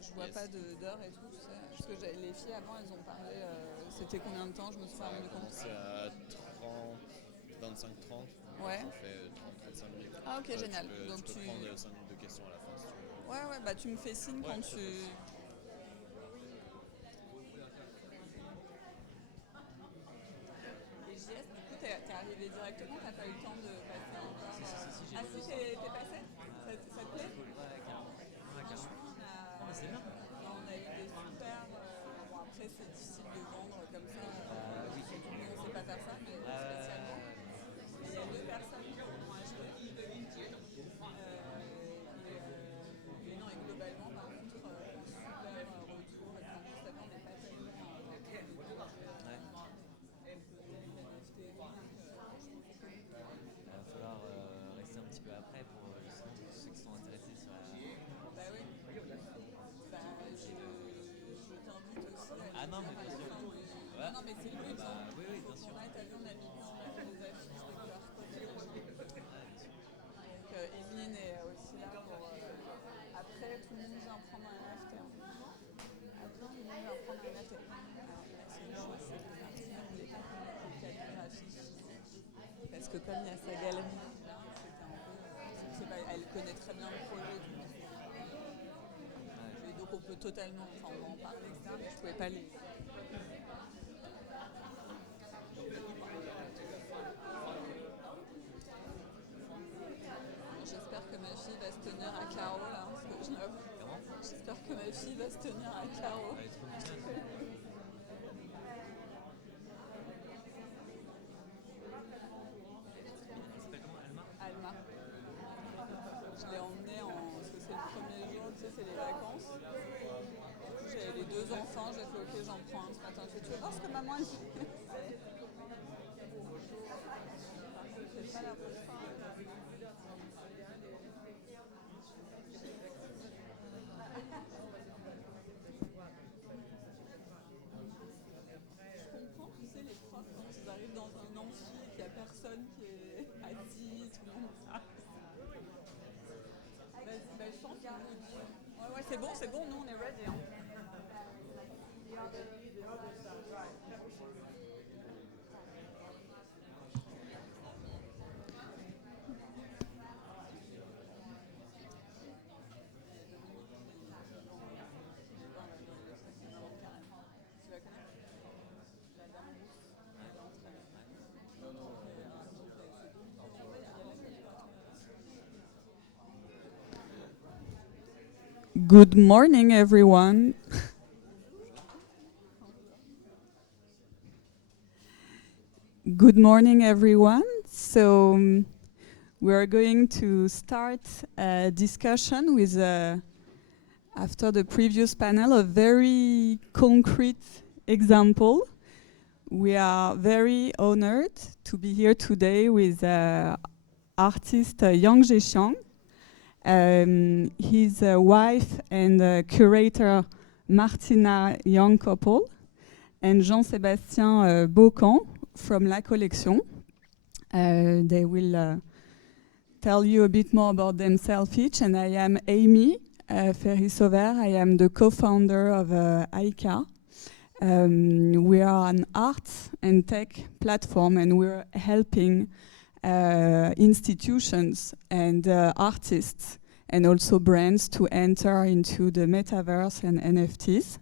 Je vois pas d'heure et tout, tu sais. Parce que les filles avant, elles ont parlé... c'était combien de temps? Je me suis rendu compte. C'est à 25-30. Ouais. Ça fait 30-35 minutes. Ah ok, génial. Donc tu peux prendre 5 minutes de questions à la fin si tu veux. Ouais, bah tu me fais signe quand tu... Et JS, du coup, t'es arrivé directement, t'as pas eu le temps de passer encore... Si, Ah si, t'es passé? Ça te plaît? C'est bien. On a eu des super... bon après c'est difficile de vendre comme ça. Oui, on ne sait pas faire ça, mais spécialement. Il y a 2 personnes qui ont acheté. Et non, et globalement, par contre, super retour. Justement, on n'est pas tellement... Il va falloir rester un petit peu après pour ceux qui sont intéressés sur la... Bah oui. Bah, je t'invite aussi à... Ah non, mais bien sûr. Ouais. Non, mais c'est le but. Oui, bien sûr. On a mis des affiches de couleur codée. Donc, Evelyne est aussi là pour... Après, tout le monde vient prendre un NFT. C'est une chose, c'est que Martina voulait pas qu'on ait de calligraphie. Parce que comme il y a sa galerie, c'était un peu... elle connaît très bien le projet. Et donc on peut totalement... Enfin, on va en parler, etc. Mais je pouvais pas les... J'espère que ma fille va se tenir à carreau là, parce que j'espère que ma fille va se tenir à carreau. Elle est trop mignonne. Alma. Je l'ai emmenée parce que c'est le premier jour, tu sais, c'est les vacances. Du coup, j'avais les 2 enfants, j'ai fait ok, j'en prends un ce matin. Tu veux voir ce que maman a dit? C'est pas la première fois. Je comprends, tu sais, les profs, quand ils arrivent dans un amphi et qu'il n'y a personne qui est assis, tout le monde ça. Vas-y, je pense. Ouais, c'est bon, nous on est ready. Hein. Good morning, everyone. Good morning, everyone. So we are going to start a discussion with, after the previous panel, a very concrete example. We are very honored to be here today with artist Jiechang. His wife and curator Martina, young couple, and Jean-Sébastien Beaucamps from La Collection. They will tell you a bit more about themselves each, and I am Aimie, Ferry Sauvaire. I am the co-founder of Aika. We are an art and tech platform, and we're helping institutions and artists and also brands to enter into the Metaverse and NFTs.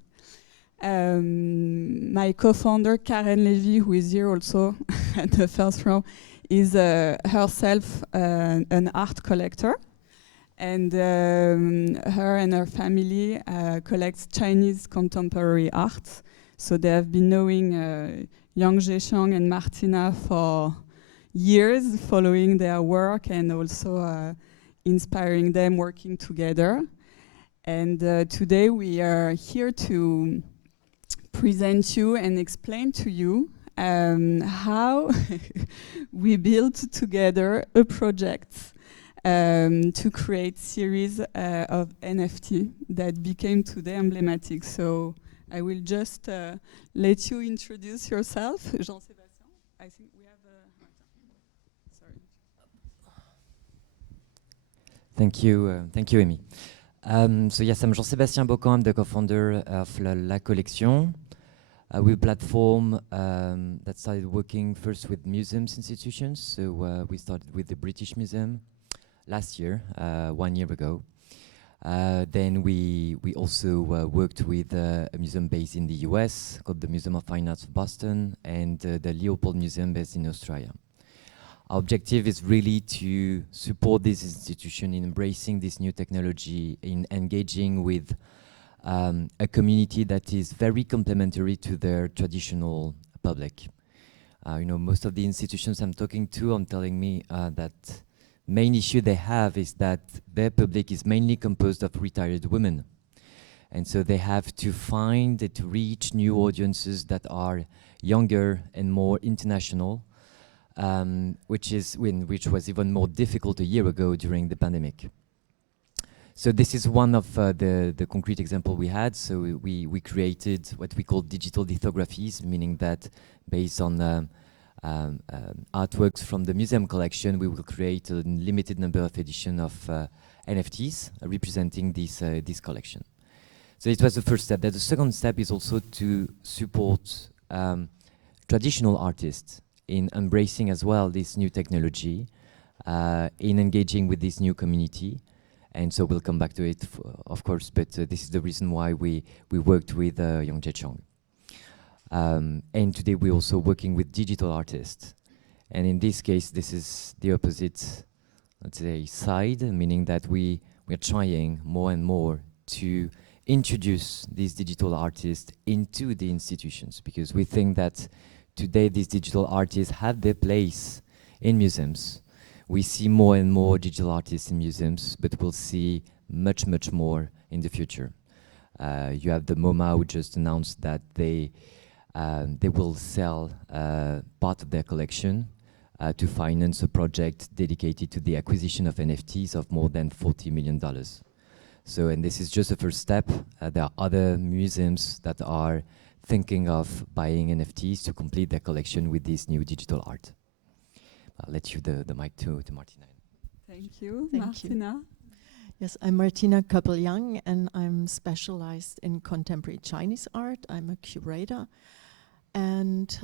My co-founder, Karen Levy, who is here also at the first row, is herself an art collector. And her and her family collects Chinese contemporary art. So they have been knowing Jiechang and Martina for years, following their work and also inspiring them working together. And today we are here to present you and explain to you how we built together a project to create series of NFT that became today emblematic. So I will just let you introduce yourself, Jean-Sébastien. I think we have sorry. Thank you, Aimie. So yes, I'm Jean-Sébastien Beaucamps. I'm the co-founder of La Collection. We're a platform that started working first with museums, institutions. So we started with the British Museum last year, 1 year ago. Then we also worked with a museum based in the US called the Museum of Fine Arts of Boston and the Leopold Museum based in Australia. Our objective is really to support this institution in embracing this new technology, in engaging with a community that is very complementary to their traditional public. You know, most of the institutions I'm talking to are telling me that main issue they have is that their public is mainly composed of retired women. And so they have to find and to reach new audiences that are younger and more international, which was even more difficult a year ago during the pandemic. So this is one of the concrete example we had. So we created what we call digital lithographies, meaning that based on artworks from the museum collection, we will create a limited number of edition of NFTs representing this collection. So it was the first step. The second step is also to support traditional artists in embracing as well this new technology, in engaging with this new community. And so we'll come back to it, of course, but this is the reason why we worked with young Jiechang. And today we're also working with digital artists. And in this case, this is the opposite, let's say, side, meaning that we're trying more and more to introduce these digital artists into the institutions, because we think that today these digital artists have their place in museums. We see more and more digital artists in museums, but we'll see much, much more in the future. You have the MoMA who just announced that they will sell part of their collection to finance a project dedicated to the acquisition of NFTs of more than $40 million. So, and this is just the first step. There are other museums that are thinking of buying NFTs to complete their collection with this new digital art. I'll let you the mic to Martina. Thank you, Thank Martina. Yes, I'm Martina Köppel-Yang, and I'm specialized in contemporary Chinese art. I'm a curator. And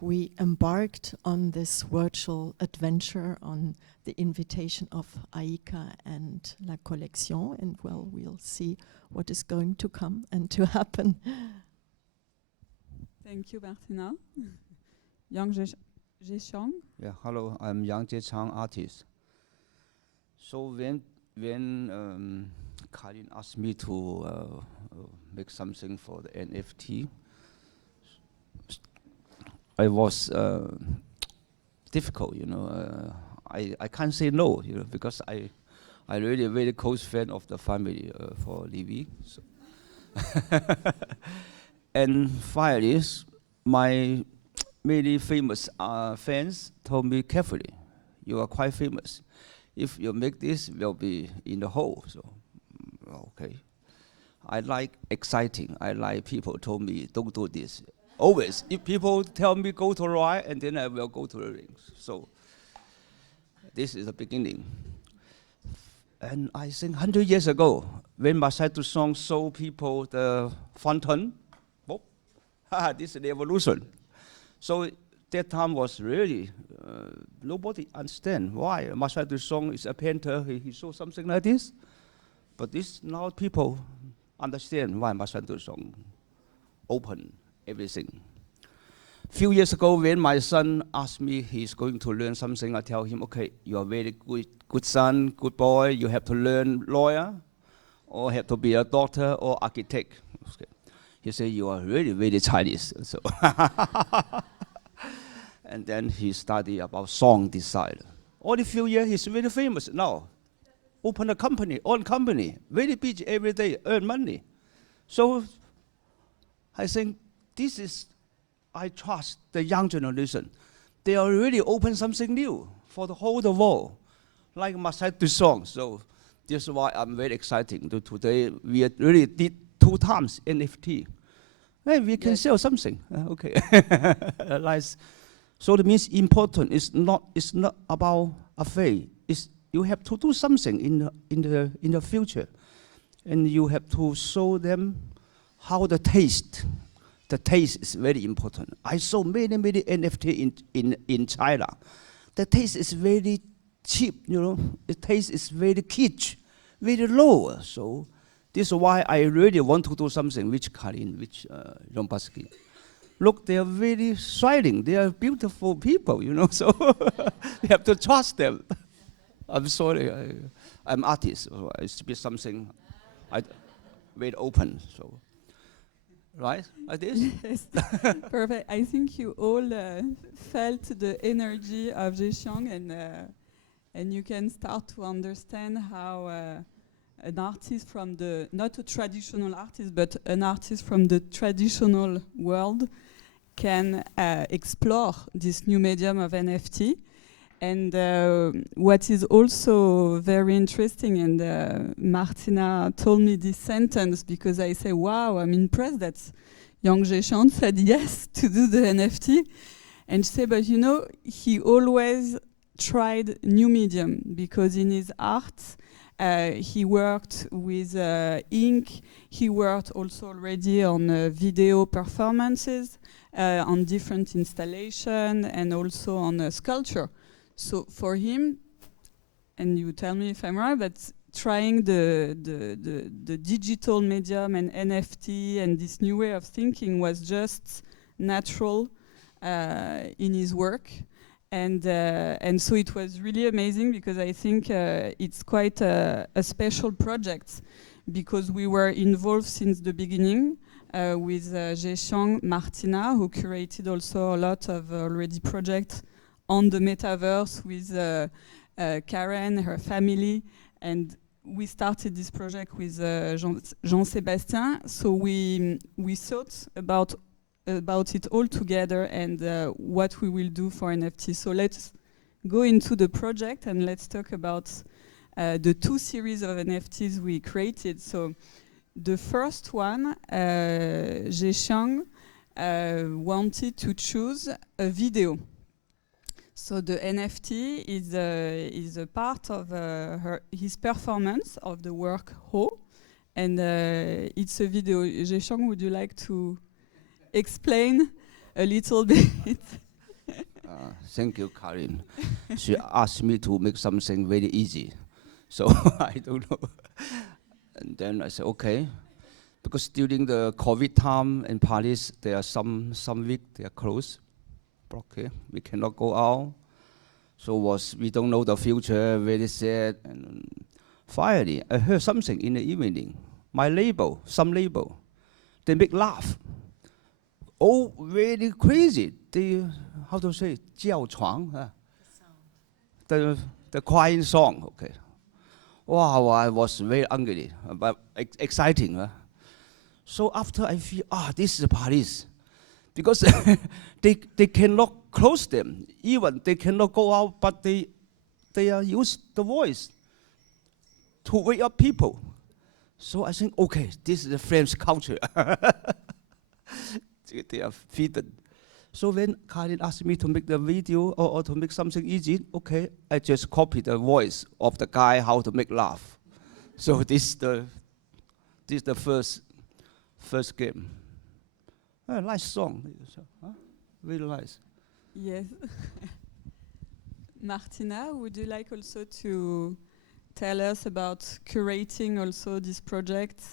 we embarked on this virtual adventure on the invitation of Aika and La Collection, and well, we'll see what is going to come and to happen. Thank you, Martina. Young Jiechang. Yeah, hello, I'm Yang Jiechang, artist. So when Karin asked me to make something for the NFT, I was difficult, you know. I can't say no, you know, because I really very close friend of the family for Livy. So and finally, my many famous fans told me carefully, you are quite famous. If you make this, will be in the hole. So okay. I like exciting. I like people told me don't do this. Always, if people tell me go to the right, and then I will go to the rings. So this is the beginning. And I think 100 years ago, when Marcel Duchamp showed people the fountain, This is the evolution. So that time was really, nobody understand why Marcel Duchamp is a painter, he saw something like this. But this now people understand why Marcel Duchamp opened everything. Few years ago, when my son asked me he's going to learn something, I tell him, okay, you are very good son, good boy, you have to learn lawyer, or have to be a doctor or architect. Okay. He said, you are really, really Chinese. So and then he studied about song design. Only few years, he's very famous now. Open a company, own company, very busy every day, earn money. So I think this is, I trust the young generation. They are really open something new for the whole world, like Marcel Duchamp. So this is why I'm very excited. Today we really did 2 times NFT. Hey, we can sell something. Okay. Nice. So it means important. It's not about a fate. It's you have to do something in the future, and you have to show them how the taste. The taste is very important. I saw many NFT in China. The taste is very cheap, you know. The taste is very kitsch, very low. So this is why I really want to do something which Karin, which Jean-Sébastien. Look, they are very shining. They are beautiful people, you know. So we have to trust them. I'm sorry, I'm artist. So I speak something, very open. So. Right, like this? Yes. Perfect. I think you all felt the energy of Jiechang, and you can start to understand how an artist from not a traditional artist, but an artist from the traditional world can explore this new medium of NFT. And what is also very interesting, and Martina told me this sentence because I say, wow, I'm impressed that young Jiechang said yes to do the NFT. And she said, but you know, he always tried new medium because in his art, he worked with ink, he worked also already on video performances, on different installation, and also on sculpture. So for him, and you tell me if I'm right, but trying the digital medium and NFT and this new way of thinking was just natural in his work, and so it was really amazing because I think it's quite a special project because we were involved since the beginning with Jiechang, Martina, who curated also a lot of already projects on the metaverse with Karen, her family, and we started this project with Jean-Sébastien. So we thought about it all together and what we will do for NFT. So let's go into the project and let's talk about the 2 series of NFTs we created. So the first one, Jiechang wanted to choose a video. So the NFT is a part of his performance of the work Ho, and it's a video. Jiechang, would you like to explain a little bit? Thank you, Karin. She asked me to make something very easy, so I don't know. And then I said, okay, because during the COVID time in Paris, there are some week they are closed. Okay, we cannot go out. So we don't know the future, very sad. And finally, I heard something in the evening. Some label, they make laugh. Oh, very crazy. They, how to say, Jiechang, the crying song. Okay. Wow, I was very angry, but exciting. So after I feel, this is Paris. Because they cannot close them. Even they cannot go out, but they use the voice to wake up people. So I think, okay, this is the French culture. They are feeding. So when Karin asked me to make the video or to make something easy, okay, I just copy the voice of the guy how to make laugh. So this is the first game. Nice song. Huh? Really nice. Yes. Martina, would you like also to tell us about curating also this project?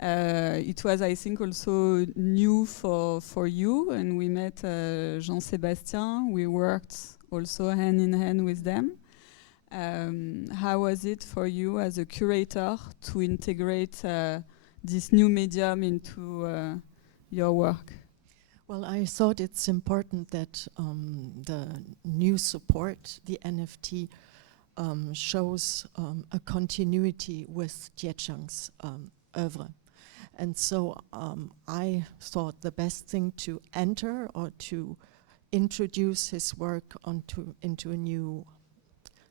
It was, I think, also new for you, and we met Jean-Sébastien. We worked also hand in hand with them. How was it for you as a curator to integrate this new medium into your work? Well, I thought it's important that the new support, the NFT, shows a continuity with Jiechang's oeuvre. And so I thought the best thing to enter or to introduce his work into a new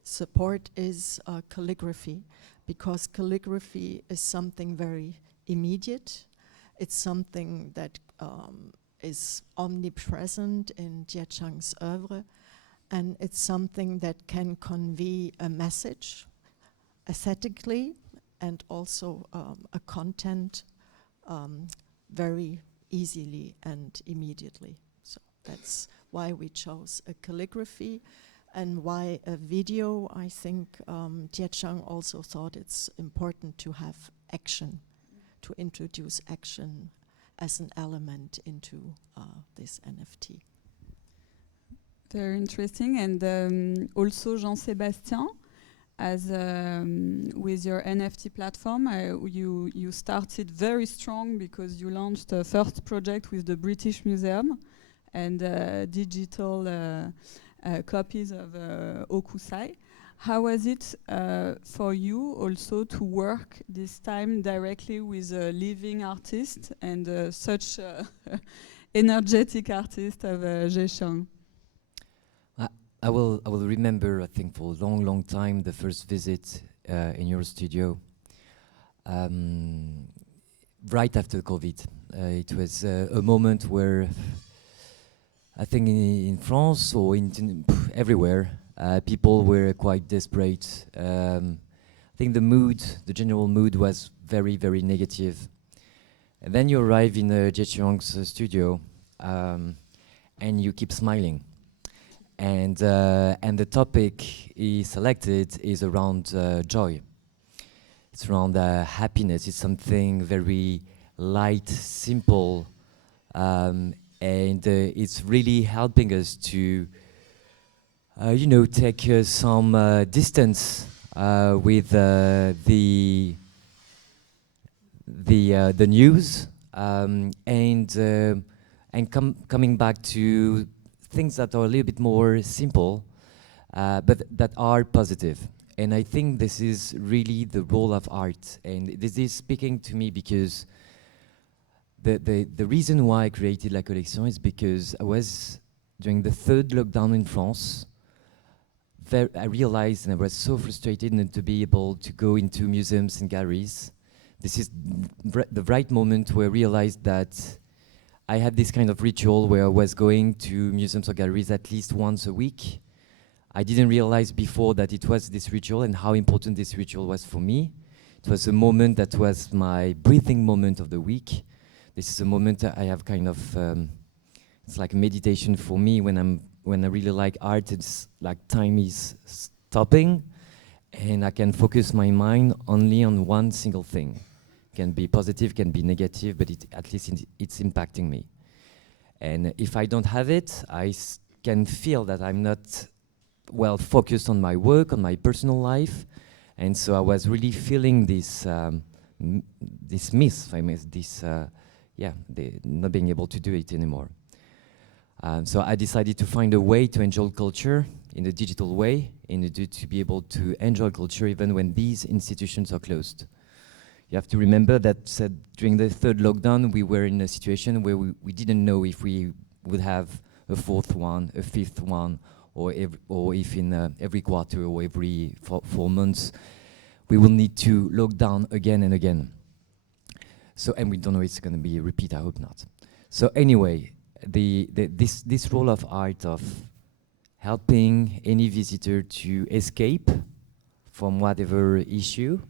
support is calligraphy, because calligraphy is something very immediate. It's something that is omnipresent in Jiechang's oeuvre, and it's something that can convey a message aesthetically and also a content very easily and immediately. So that's why we chose a calligraphy, and why a video. I think Jiechang also thought it's important to have action, to introduce action as an element into this NFT. Very interesting. And also Jean-Sébastien, as with your NFT platform, you started very strong because you launched the first project with the British Museum and digital copies of Okusai. How was it for you also to work this time directly with a living artist and such energetic artist of Jiechang? I will remember, I think, for a long, long time, the first visit in your studio, right after COVID. It was a moment where I think in France or everywhere, people were quite desperate. I think the general mood was very, very negative. And then you arrive in Jiechang's studio and you keep smiling. And the topic he selected is around joy. It's around happiness. It's something very light, simple, and it's really helping us to, take some distance with the news and coming back to things that are a little bit more simple, but that are positive. And I think this is really the role of art. And this is speaking to me because the reason why I created La Collection is because I was, during the third lockdown in France, I realized, and I was so frustrated not to be able to go into museums and galleries. This is the right moment where I realized that I had this kind of ritual where I was going to museums or galleries at least once a week. I didn't realize before that it was this ritual and how important this ritual was for me. It was a moment that was my breathing moment of the week. This is a moment that I have kind of, it's like meditation for me when I really like art. It's like time is stopping and I can focus my mind only on one single thing. Can be positive, can be negative, but at least it's impacting me. And if I don't have it, I can feel that I'm not well focused on my work, on my personal life. And so I was really feeling this this miss, not being able to do it anymore. So I decided to find a way to enjoy culture in a digital way, in order to be able to enjoy culture even when these institutions are closed. You have to remember that during the third lockdown, we were in a situation where we didn't know if we would have a fourth one, a fifth one, or if in every quarter or every 4 months, we will need to lock down again and again. So, and we don't know if it's going to be a repeat, I hope not. So anyway, this role of art of helping any visitor to escape from whatever issue,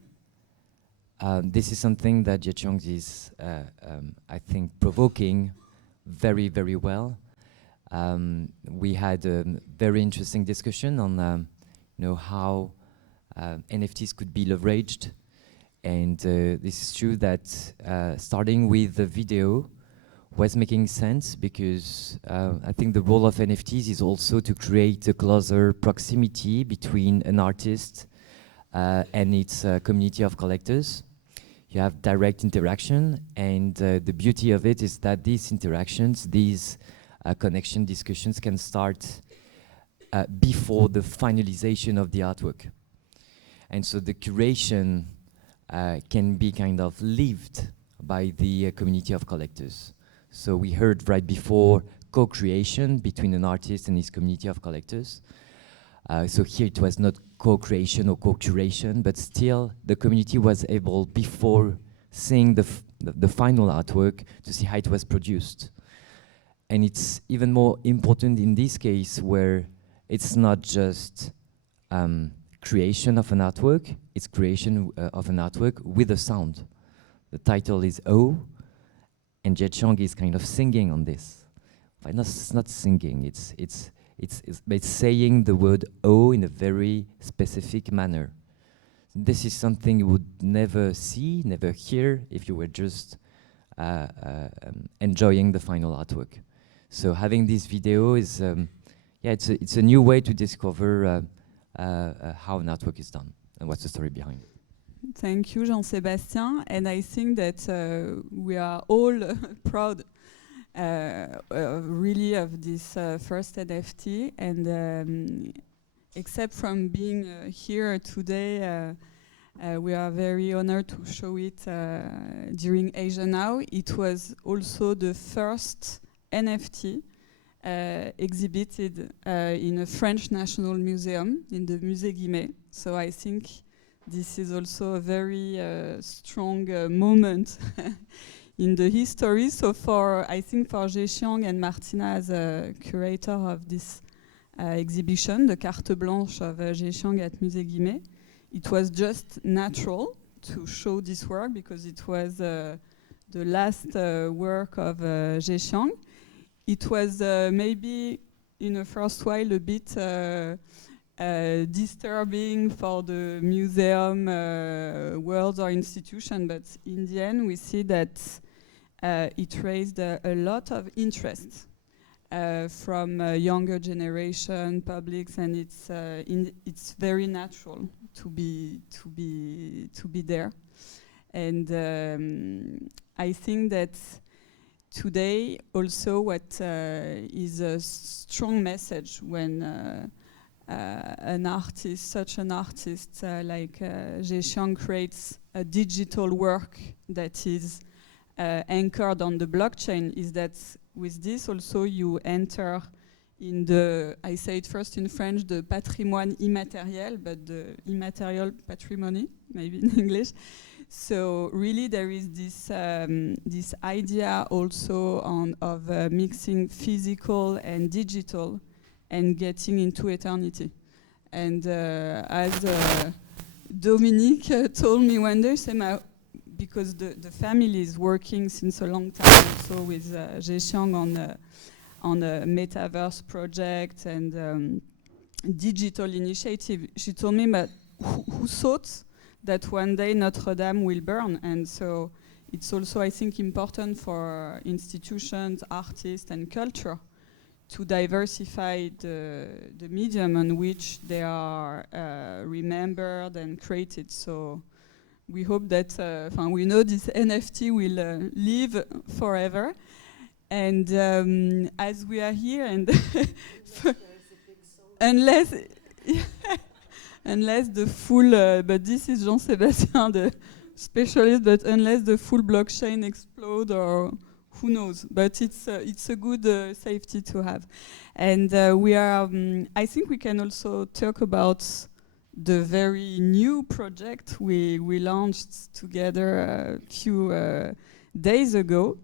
this is something that Jiechang is, I think, provoking very, very well. We had a very interesting discussion on how NFTs could be leveraged. And this is true that starting with the video was making sense because I think the role of NFTs is also to create a closer proximity between an artist and its community of collectors. You have direct interaction, and the beauty of it is that these interactions, these connection discussions can start before the finalization of the artwork. And so the curation can be kind of lived by the community of collectors. So we heard right before co-creation between an artist and his community of collectors. So here it was not co-creation or co-curation, but still the community was able, before seeing the final artwork, to see how it was produced. And it's even more important in this case where it's not just creation of an artwork, it's creation of an artwork with a sound. The title is O, and Jiechang is kind of singing on this. But it's not singing, it's saying the word O in a very specific manner. This is something you would never see, never hear if you were just enjoying the final artwork. So having this video is, it's a new way to discover how an artwork is done and what's the story behind it. Thank you, Jean-Sébastien. And I think that we are all proud really of this first NFT. And except from being here today, we are very honored to show it during Asia Now. It was also the first NFT exhibited in a French National Museum, in the Musée Guimet. So I think this is also a very strong moment in the history. So I think for Jiechang and Martina as a curator of this exhibition, the carte blanche of Jiechang at Musée Guimet, it was just natural to show this work because it was the last work of Jiechang. It was maybe in the first while a bit disturbing for the museum world or institution, but in the end we see that it raised a lot of interest from younger generation, publics, and it's very natural to be there. And I think that today also what is a strong message when an artist, such an artist like Jiechang creates a digital work that is anchored on the blockchain, is that with this also you enter in the, I say it first in French, the patrimoine immatériel, but the immaterial patrimony, maybe in English. So really there is this this idea also of mixing physical and digital and getting into eternity. And as Dominique told me one day, because the family is working since a long time also with Jiechang on a Metaverse project and digital initiative. She told me, but who thought that one day Notre Dame will burn? And so it's also, I think, important for institutions, artists, and culture to diversify the medium on which they are remembered and created. So we hope that, we know this NFT will live forever. And as we are here, and unless the full, but this is Jean-Sébastien, the specialist, but unless the full blockchain explode, or who knows, but it's a good safety to have. And we are, I think we can also talk about the very new project we launched together a few days ago.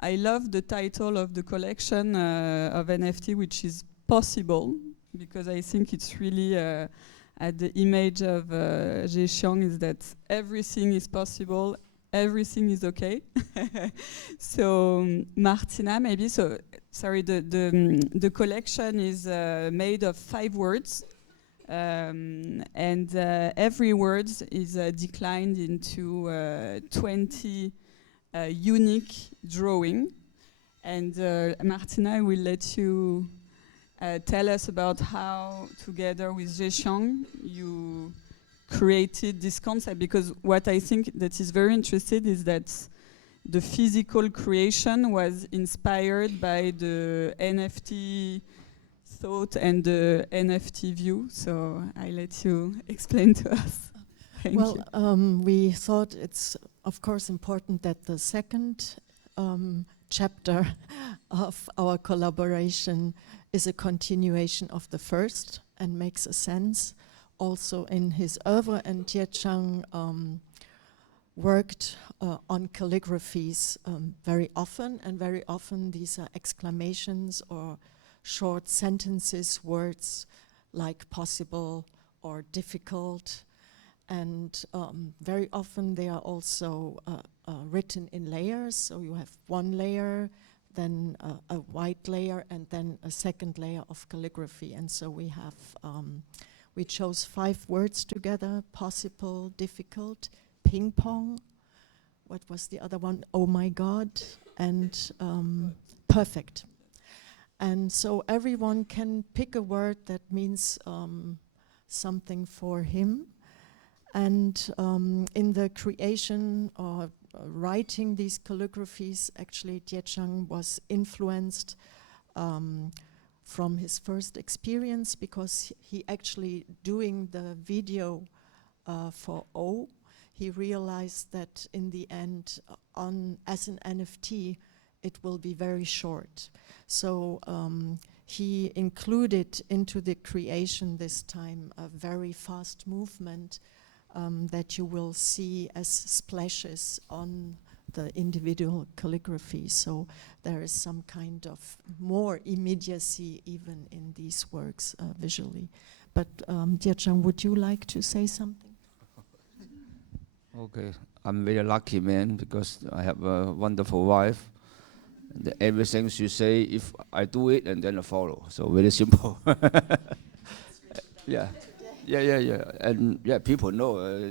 I love the title of the collection of NFT, which is Possible, because I think it's really at the image of Jiechang, is that everything is possible everything is okay. So Martina, maybe. So sorry, the collection is made of 5 words, and every word is declined into 20 unique drawing. And Martina, I will let you tell us about how, together with Jiechang, you created this concept, because what I think that is very interesting is that the physical creation was inspired by the NFT thought and the NFT view. So I let you explain to us. Thank you. We thought it's of course important that the second chapter of our collaboration is a continuation of the first and makes a sense also in his oeuvre. And Jiechang worked on calligraphies very often, and very often these are exclamations or short sentences, words like possible or difficult, and very often they are also written in layers. So you have one layer, then a white layer, and then a second layer of calligraphy. And so we have we chose 5 words together: possible, difficult, ping pong. What was the other one? Oh my God, and perfect. And so everyone can pick a word that means something for him. And in the creation or writing these calligraphies, actually Jiechang was influenced from his first experience, because he actually, doing the video for O, he realized that in the end, as an NFT, it will be very short. So he included into the creation this time a very fast movement that you will see as splashes on the individual calligraphy. So there is some kind of more immediacy even in these works visually. But Jiechang, would you like to say something? Okay, I'm very lucky, man, because I have a wonderful wife. And everything she say, if I do it, and then I follow. So very simple. Yeah. And yeah, people know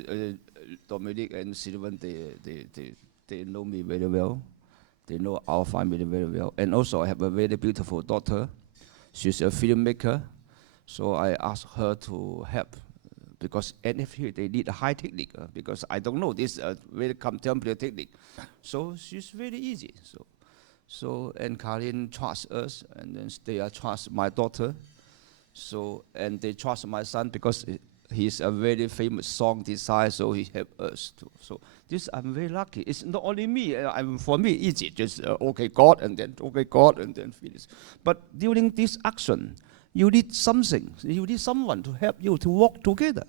Dominic and Sylvain. They know me very well. They know our family very well. And also, I have a very beautiful daughter. She's a filmmaker. So I asked her to help, because NFT, they need a high technique, because I don't know this very contemporary technique. So she's very easy. So and Karin trusts us, and then they trust my daughter. So, and they trust my son, because he's a very famous song designer, so he helped us too. So this, I'm very lucky. It's not only me. For me, easy. Just okay, God, and then okay, God, and then finish. But during this action, you need something. You need someone to help you to work together.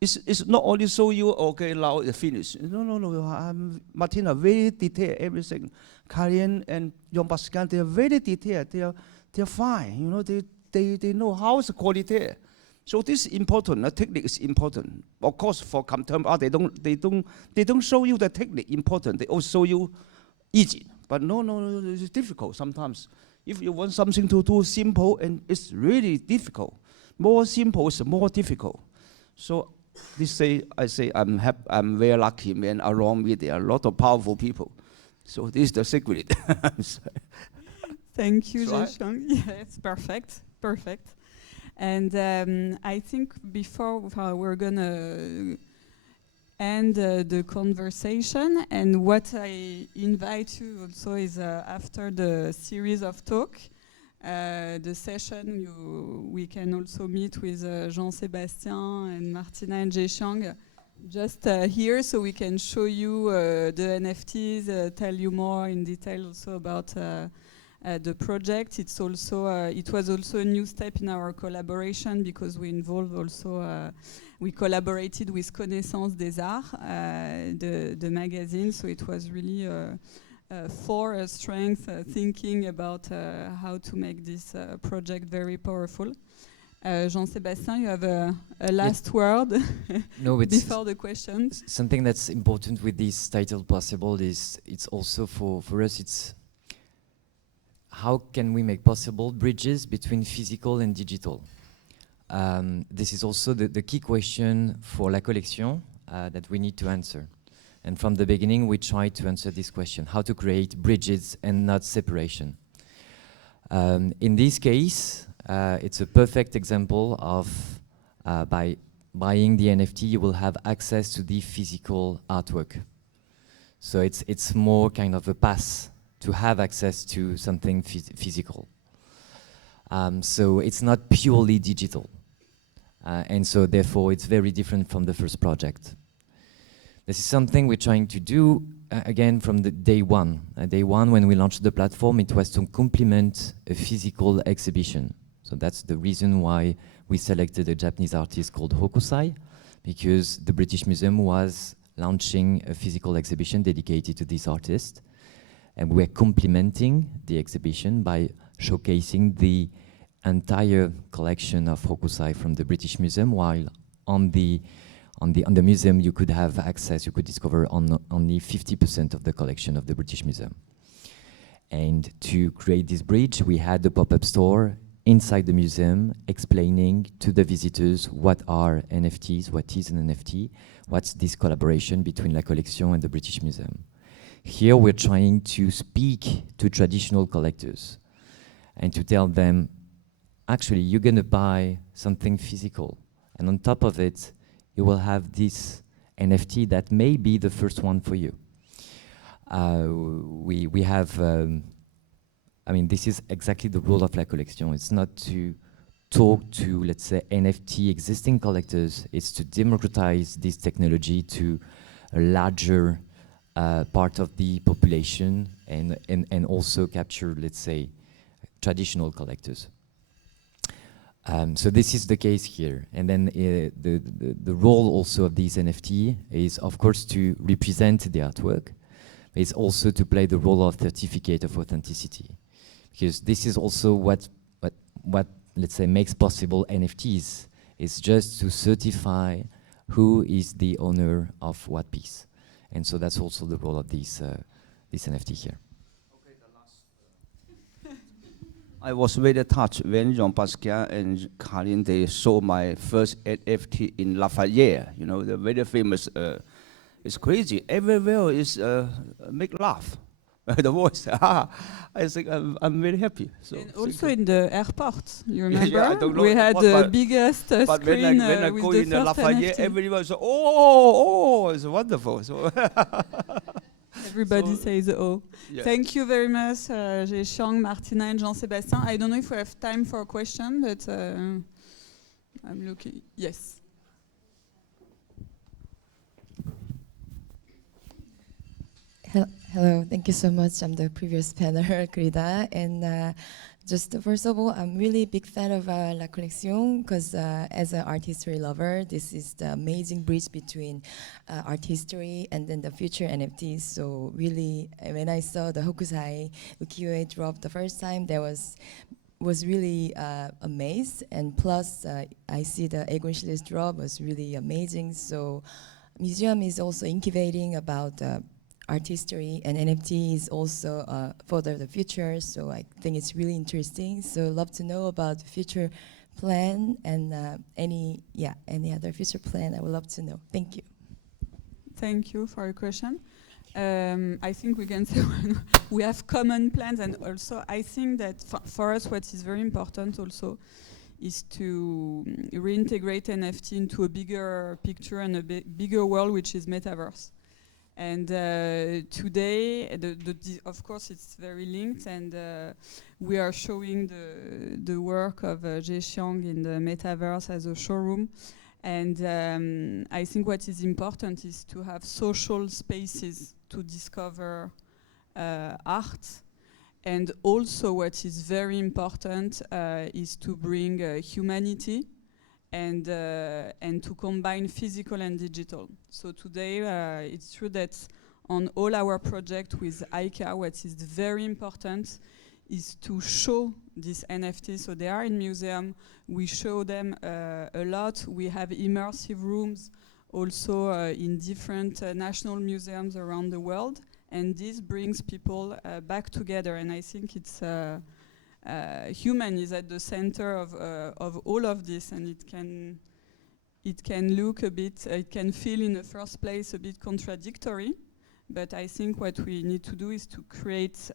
It's not only so you okay now finish. No. Martina very detailed everything. Karin and Jean-Sébastien, they are very detailed. They are fine. You know, they know how the quality. So this is important. The technique is important. Of course, for contemporary art, they don't show you the technique important. They also show you easy. But no, it's difficult sometimes. If you want something to do simple, and it's really difficult. More simple is more difficult. So I say I'm very lucky, man. Around me there are a lot of powerful people. So this is the secret. Thank you, Jiechang. Yeah, it's perfect. And I think before we're gonna end the conversation, and what I invite you also is after the series of talk, the session, we can also meet with Jean-Sébastien and Martina and Jiechang just here, so we can show you the NFTs, tell you more in detail also about the project. It was also a new step in our collaboration, because we involved also, we collaborated with Connaissance des Arts, the magazine, so it was really for a strength thinking about how to make this project very powerful. Jean-Sébastien, you have a last word No, it's before the questions. something that's important with this title possible is it's also for us it's how can we make possible bridges between physical and digital. This is also the key question for La Collection that we need to answer. And from the beginning, we tried to answer this question, how to create bridges and not separation. In this case, it's a perfect example of by buying the NFT, you will have access to the physical artwork. So it's more kind of a pass to have access to something physical. So it's not purely digital. And so therefore it's very different from the first project. This is something we're trying to do again from the day one. Day one when we launched the platform, it was to complement a physical exhibition. So that's the reason why we selected a Japanese artist called Hokusai, because the British Museum was launching a physical exhibition dedicated to this artist. And we're complementing the exhibition by showcasing the entire collection of Hokusai from the British Museum, while on the museum you could have access, you could discover only 50% of the collection of the British Museum. And to create this bridge, we had the pop-up store inside the museum explaining to the visitors what are NFTs, what is an NFT, what's this collaboration between La Collection and the British Museum. Here we're trying to speak to traditional collectors and to tell them, actually, you're going to buy something physical. And on top of it, you will have this NFT that may be the first one for you. We have, I mean, this is exactly the role of La Collection. It's not to talk to, let's say, NFT existing collectors. It's to democratize this technology to a larger part of the population and also capture, let's say, traditional collectors. So this is the case here. And then the role also of these NFT is, of course, to represent the artwork. It's also to play the role of certificate of authenticity. Because this is also what let's say, makes possible NFTs. It's just to certify who is the owner of what piece. And so that's also the role of this NFT here. Okay, the last. I was very touched when Jean-Sébastien and Karin, they saw my first NFT in Lafayette. You know, the very famous. It's crazy. Everywhere is make laugh. The voice. I think I'm very happy. So and also in the airport, you remember? Yeah, I don't know we had the but biggest but screen when I with go the in first Lafayette, NFT. everyone says, "Oh, it's wonderful." So Everybody so says oh. yeah. Thank you very much, Jiechang, Martina, and Jean-Sébastien. I don't know if we have time for a question, but I'm looking. Yes. Hello, thank you so much. I'm the previous panel, Grida, and just first of all, I'm really a big fan of La Collection because as an art history lover, this is the amazing bridge between art history and then the future NFTs. So really, when I saw the Hokusai ukiyo-e drop the first time, that was really amazed, and plus I see the Egon Schiller's drop was really amazing. So museum is also incubating about art history, and NFT is also for the future, so I think it's really interesting. So love to know about the future plan and any other future plan. I would love to know. Thank you. Thank you for your question. I think we can say we have common plans, and also I think that for us what is very important also is to reintegrate NFT into a bigger picture and a bigger world, which is Metaverse. And today, of course, it's very linked, and we are showing the work of Jiechang in the Metaverse as a showroom. And I think what is important is to have social spaces to discover art. And also what is very important is to bring humanity and to combine physical and digital. So today it's true that on all our projects with Aika, what is very important is to show these NFTs. So they are in museum. We show them a lot. We have immersive rooms also in different national museums around the world. And this brings people back together. And I think it's human is at the center of all of this, and it can look a bit, it can feel in the first place a bit contradictory. But I think what we need to do is to create,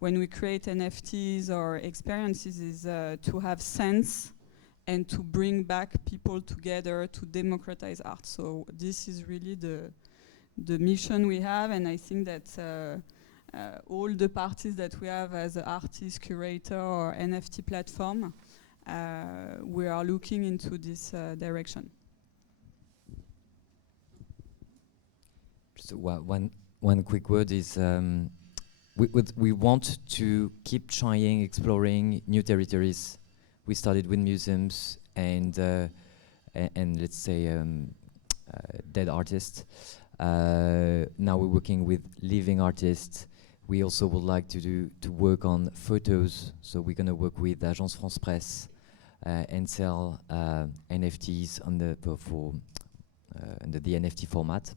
when we create NFTs or experiences, is to have sense and to bring back people together to democratize art. So this is really the mission we have, and I think that all the parties that we have as an artist, curator, or NFT platform, we are looking into this direction. So one quick word is we want to keep trying, exploring new territories. We started with museums and let's say dead artists. Now we're working with living artists. We also would like to work on photos. So we're gonna work with Agence France Presse and sell NFTs under the NFT format.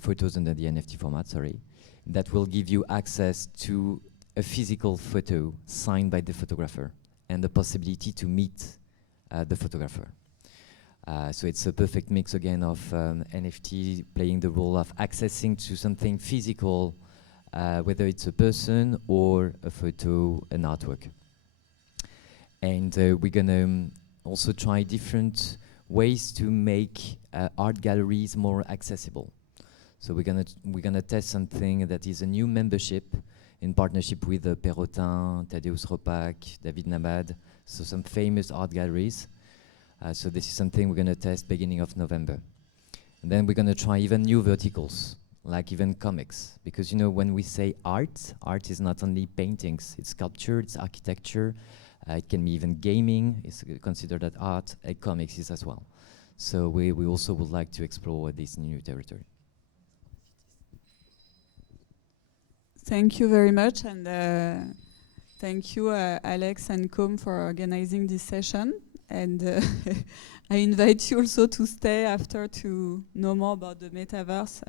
Photos under the NFT format, sorry. That will give you access to a physical photo signed by the photographer and the possibility to meet the photographer. So it's a perfect mix again of NFT playing the role of accessing to something physical, whether it's a person or a photo, an artwork. And we're gonna also try different ways to make art galleries more accessible. So we're gonna test something that is a new membership in partnership with Perrotin, Tadeusz Ropak, David Nabad, so some famous art galleries. So this is something we're gonna test beginning of November. And then we're gonna try even new verticals, like even comics. Because when we say art is not only paintings, it's sculpture, it's architecture, it can be even gaming, it's considered as art, and comics is as well. So we also would like to explore this new territory. Thank you very much, and thank you, Alex and Cometh, for organizing this session. And I invite you also to stay after to know more about the metaverse.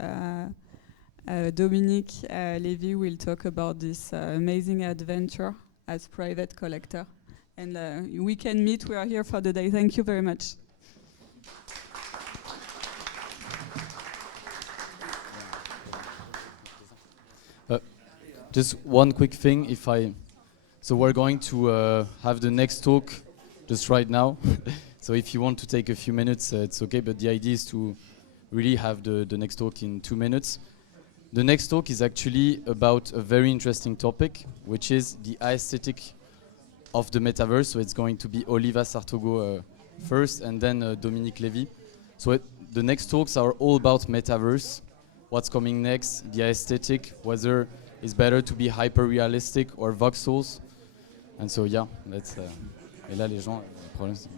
Dominique Levy will talk about this amazing adventure as private collector. And we can meet, we are here for the day. Thank you very much. Just one quick thing, so we're going to have the next talk just right now. So if you want to take a few minutes, it's okay, but the idea is to really have the next talk in 2 minutes. The next talk is actually about a very interesting topic, which is the aesthetic of the metaverse. So it's going to be Oliva Sartogo first, and then Dominique Levy. So the next talks are all about metaverse, what's coming next, the aesthetic, whether it's better to be hyper-realistic or voxels. And so yeah, let's... et là, les gens... le problème, c'est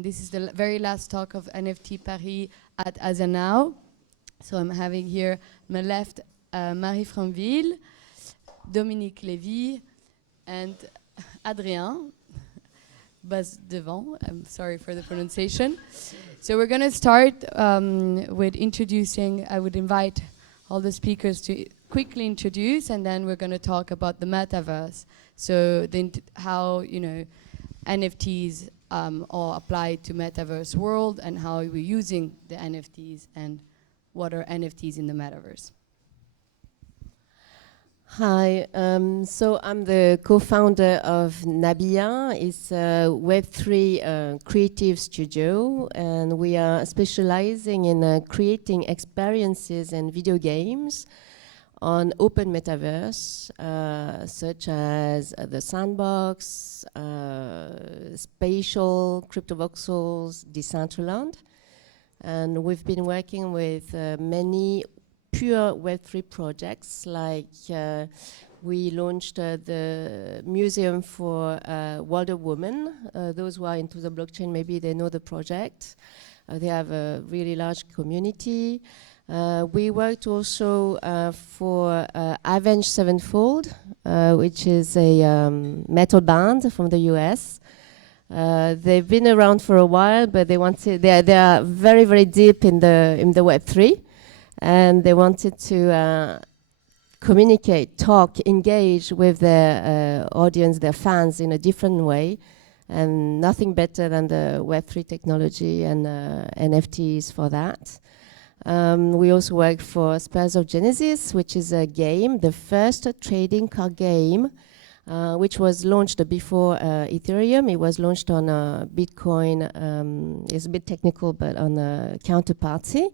This is the very last talk of NFT Paris at Azanao. So I'm having here on my left Marie Franville, Dominique Lévy, and Adrien Bas Devant. I'm sorry for the pronunciation. So we're going to start with introducing. I would invite all the speakers to quickly introduce, and then we're going to talk about the metaverse. So how NFTs are applied to metaverse world, and how we're using the NFTs, and what are NFTs in the metaverse. Hi, so I'm the co-founder of Nabia. It's a Web3 creative studio, and we are specializing in creating experiences and video games on open metaverse, such as the Sandbox, Spatial, Crypto Voxels, Decentraland. And we've been working with many pure Web3 projects, like we launched the Museum for Wonder Woman. Those who are into the blockchain, maybe they know the project. They have a really large community. We worked also for Avenged Sevenfold, which is a metal band from the US. They've been around for a while, but they are very, very deep in the Web3, and they wanted to communicate, talk, engage with their audience, their fans in a different way, and nothing better than the Web3 technology and NFTs for that. We also work for Spurs of Genesis, which is a game, the first trading card game, which was launched before Ethereum. It was launched on Bitcoin. It's a bit technical, but on Counterparty.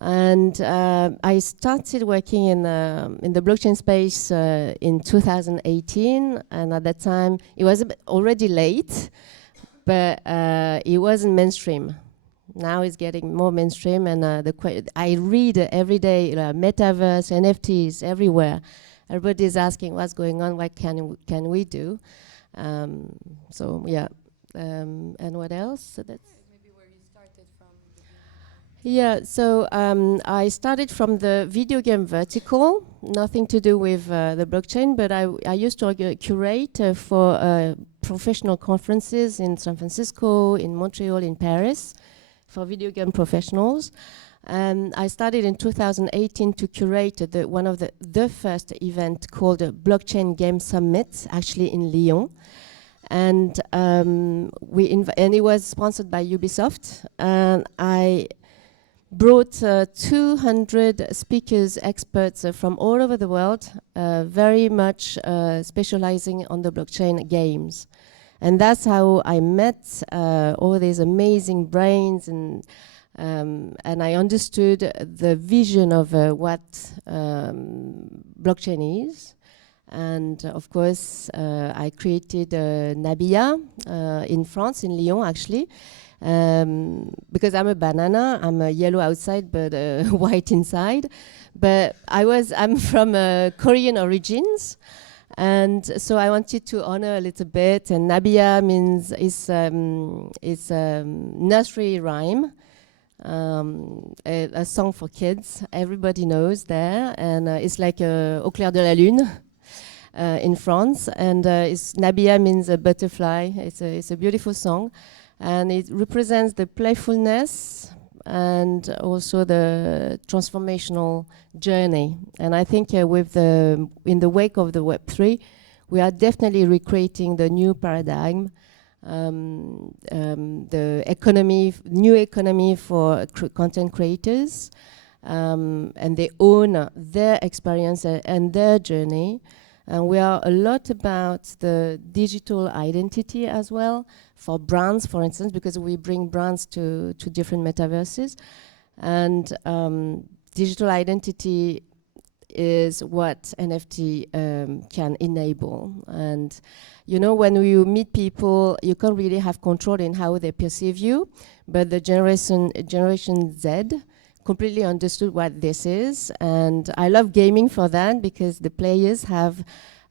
And I started working in the blockchain space in 2018, and at that time it was already late, but it wasn't mainstream. Now it's getting more mainstream, and I read every day metaverse, NFTs everywhere. Everybody's asking what's going on, what can we do? So yeah, and what else? So that's maybe where you started from. Yeah, so I started from the video game vertical, nothing to do with the blockchain, but I used to curate for professional conferences in San Francisco, in Montreal, in Paris, for video game professionals. I started in 2018 to curate one of the first event called Blockchain Game Summit, actually in Lyon. And it was sponsored by Ubisoft. And I brought 200 speakers, experts from all over the world, very much specializing on the blockchain games. And that's how I met all these amazing brains, and I understood the vision of what blockchain is. And of course, I created Nabia in France, in Lyon, actually, because I'm a banana. I'm a yellow outside, but white inside. But I'm from Korean origins. And so I wanted to honor a little bit, and Nabia is nursery rhyme. a song for kids. Everybody knows there, and it's like Au clair de la lune in France. And Nabia means a butterfly. It's a beautiful song, and it represents the playfulness and also the transformational journey. And I think in the wake of the Web3, we are definitely recreating the new paradigm, the new economy for content creators, and they own their experience and their journey. And we are a lot about the digital identity as well, for brands, for instance, because we bring brands to different metaverses. And digital identity is what NFT can enable. And you know, when you meet people, you can't really have control in how they perceive you, but the Generation Z completely understood what this is. And I love gaming for that, because the players have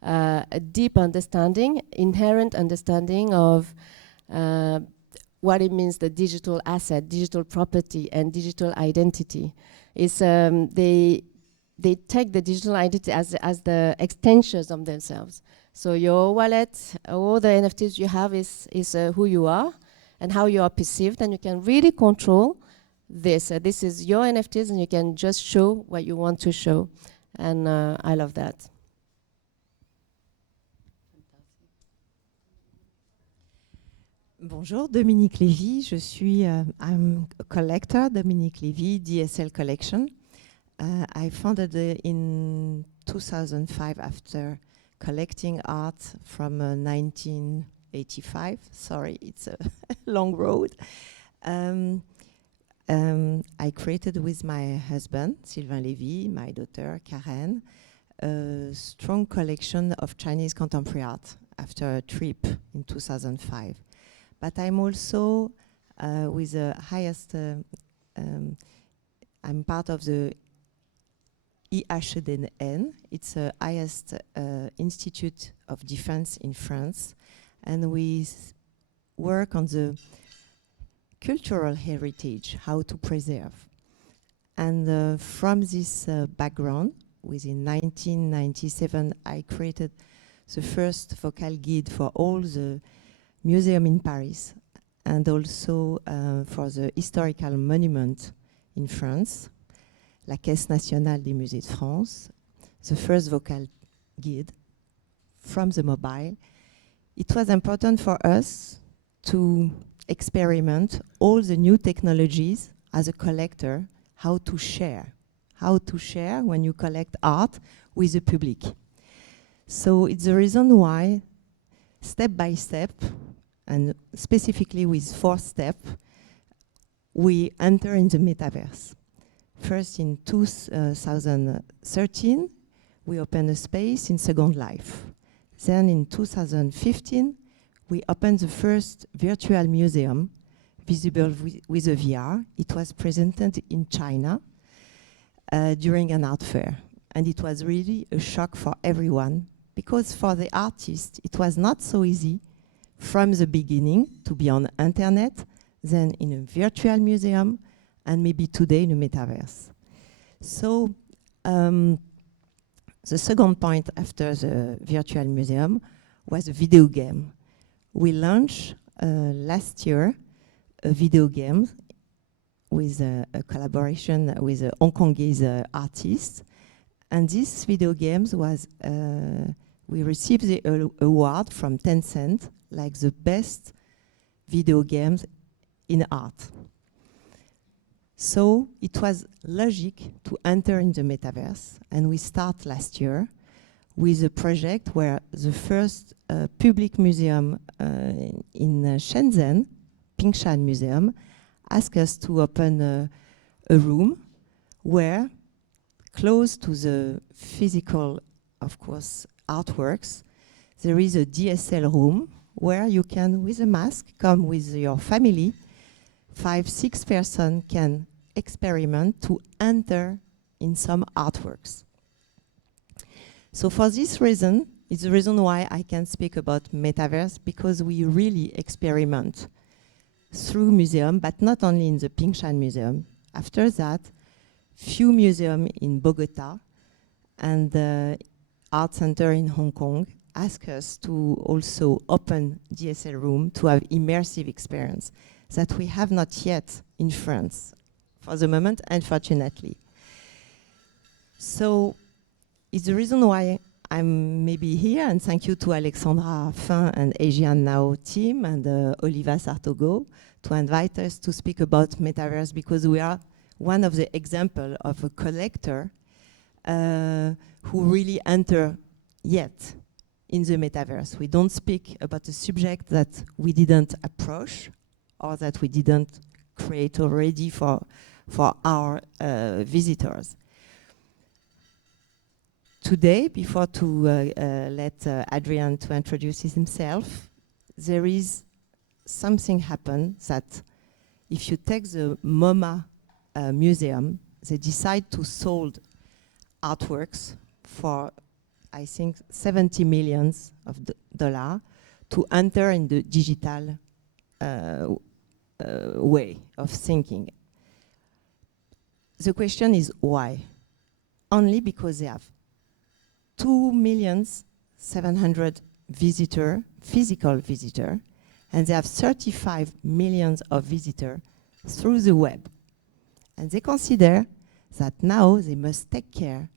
a deep understanding, inherent understanding of what it means, the digital asset, digital property, and digital identity. It's, they take the digital identity as the extensions of themselves. So your wallet, all the NFTs you have is who you are and how you are perceived, and you can really control this. This is your NFTs, and you can just show what you want to show. And I love that. Bonjour, Dominique Lévy. Je suis I'm a collector, Dominique Lévy, DSL Collection. I founded in 2005 after collecting art from 1985. Sorry, it's a long road. I created with my husband, Sylvain Lévy, my daughter, Karen, a strong collection of Chinese contemporary art after a trip in 2005. But I'm also with the highest, I'm part of the IHDN. It's the highest institute of defense in France. And we work on the cultural heritage, how to preserve. And from this background, within 1997, I created the first vocal guide for all the museum in Paris, and also for the historical monument in France, la Caisse nationale des musées de France, the first vocal guide from the mobile. It was important for us to experiment all the new technologies as a collector, how to share when you collect art with the public. So it's the reason why, step by step, and specifically with 4 steps, we enter in the metaverse. First, in 2013, we opened a space in Second Life. Then in 2015, we opened the first virtual museum visible with a VR. It was presented in China during an art fair. And it was really a shock for everyone, because for the artists, it was not so easy from the beginning to be on the internet, then in a virtual museum, and maybe today in a metaverse. So the second point after the virtual museum was a video game. We launched last year a video game with a collaboration with a Hong Kongese artist. And this video games was, we received the award from Tencent, like the best video games in art. So it was logic to enter in the metaverse, and we start last year with a project where the first public museum in Shenzhen, Pingshan Museum, asked us to open a room where, close to the physical, of course, artworks, there is a DSL room where you can, with a mask, come with your family. 5-6 persons can experiment to enter in some artworks. So for this reason, it's the reason why I can speak about metaverse, because we really experiment through museum, but not only in the Pingshan Museum. After that, few museums in Bogota and the Art Center in Hong Kong asked us to also open DSL room to have immersive experience that we have not yet in France for the moment, unfortunately. So it's the reason why I'm maybe here, and thank you to Alexandra Fin and Asian Now team and Oliva Sartogo to invite us to speak about Metaverse, because we are one of the example of a collector who really enter yet in the Metaverse. We don't speak about a subject that we didn't approach or that we didn't create already for our visitors. Today, before to let Adrian to introduce himself, there is something happen that if you take the MoMA museum, they decide to sold artworks for, I think, $70 million to enter in the digital way of thinking. The question is why? Only because they have 2,700,000 visitors, physical visitors, and they have 35 million of visitors through the web. And they consider that now they must take care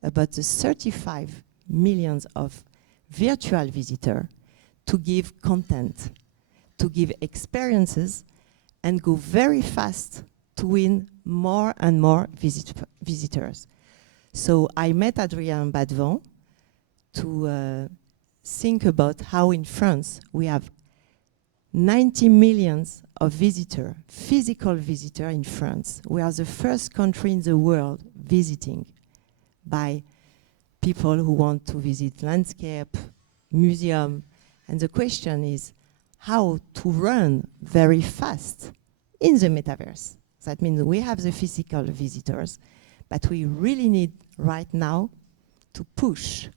about the 35 million of virtual visitors to give content, to give experiences, and go very fast to win more and more visitors. So I met Adrien Badevant to think about how in France we have 90 million of visitors, physical visitors in France. We are the first country in the world visiting by people who want to visit landscape, museum. And the question is how to run very fast in the Metaverse. That means we have the physical visitors, but we really need right now to push,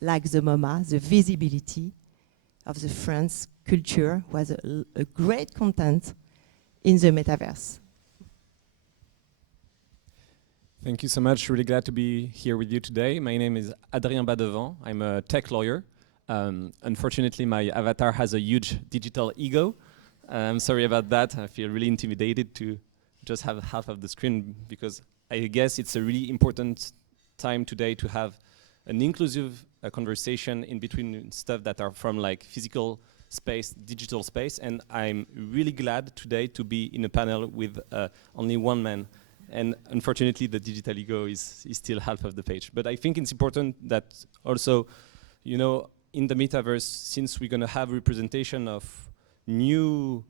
like the MoMA, the visibility of the French culture was a great content in the Metaverse. Thank you so much. Really glad to be here with you today. My name is Adrien Badevant. I'm a tech lawyer. Unfortunately, my avatar has a huge digital ego. I'm sorry about that. I feel really intimidated to just have half of the screen, because I guess it's a really important time today to have an inclusive conversation in between stuff that are from like physical space, digital space, and I'm really glad today to be in a panel with only one man. And unfortunately, the digital ego is still half of the page. But I think it's important that also, you know, in the metaverse, since we're going to have representation of new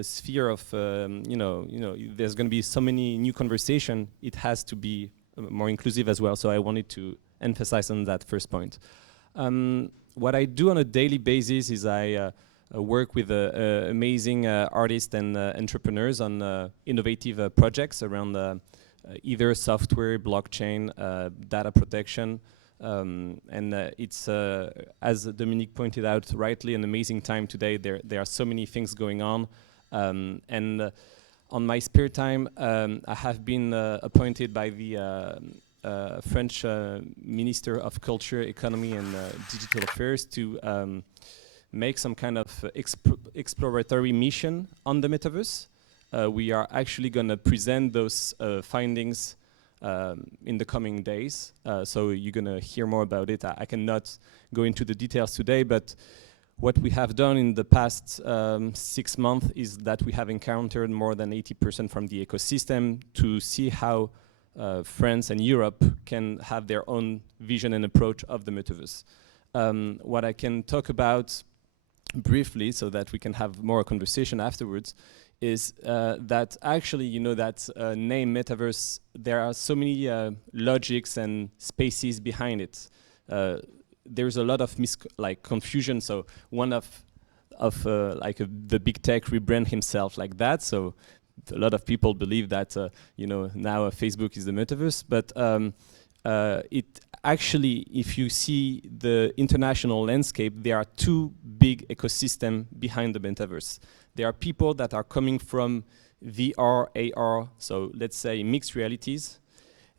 sphere of, there's going to be so many new conversation, it has to be more inclusive as well. So I wanted to emphasize on that first point. What I do on a daily basis is I work with amazing artists and entrepreneurs on innovative projects around either software, blockchain, data protection. And it's, as Dominique pointed out rightly, an amazing time today. There are so many things going on. And on my spare time, I have been appointed by the French Minister of Culture, Economy and Digital Affairs to make some kind of exploratory mission on the metaverse. We are actually going to present those findings in the coming days. So you're going to hear more about it. I cannot go into the details today, but what we have done in the past 6 months is that we have encountered more than 80% from the ecosystem to see how France and Europe can have their own vision and approach of the metaverse. What I can talk about briefly so that we can have more conversation afterwards is that actually, you know, that name metaverse, there are so many logics and spaces behind it. There's a lot of confusion. So one of the big tech rebrand himself like that. So a lot of people believe that now Facebook is the metaverse, but it actually, if you see the international landscape, there are two big ecosystems behind the metaverse. There are people that are coming from VR, AR, so let's say mixed realities,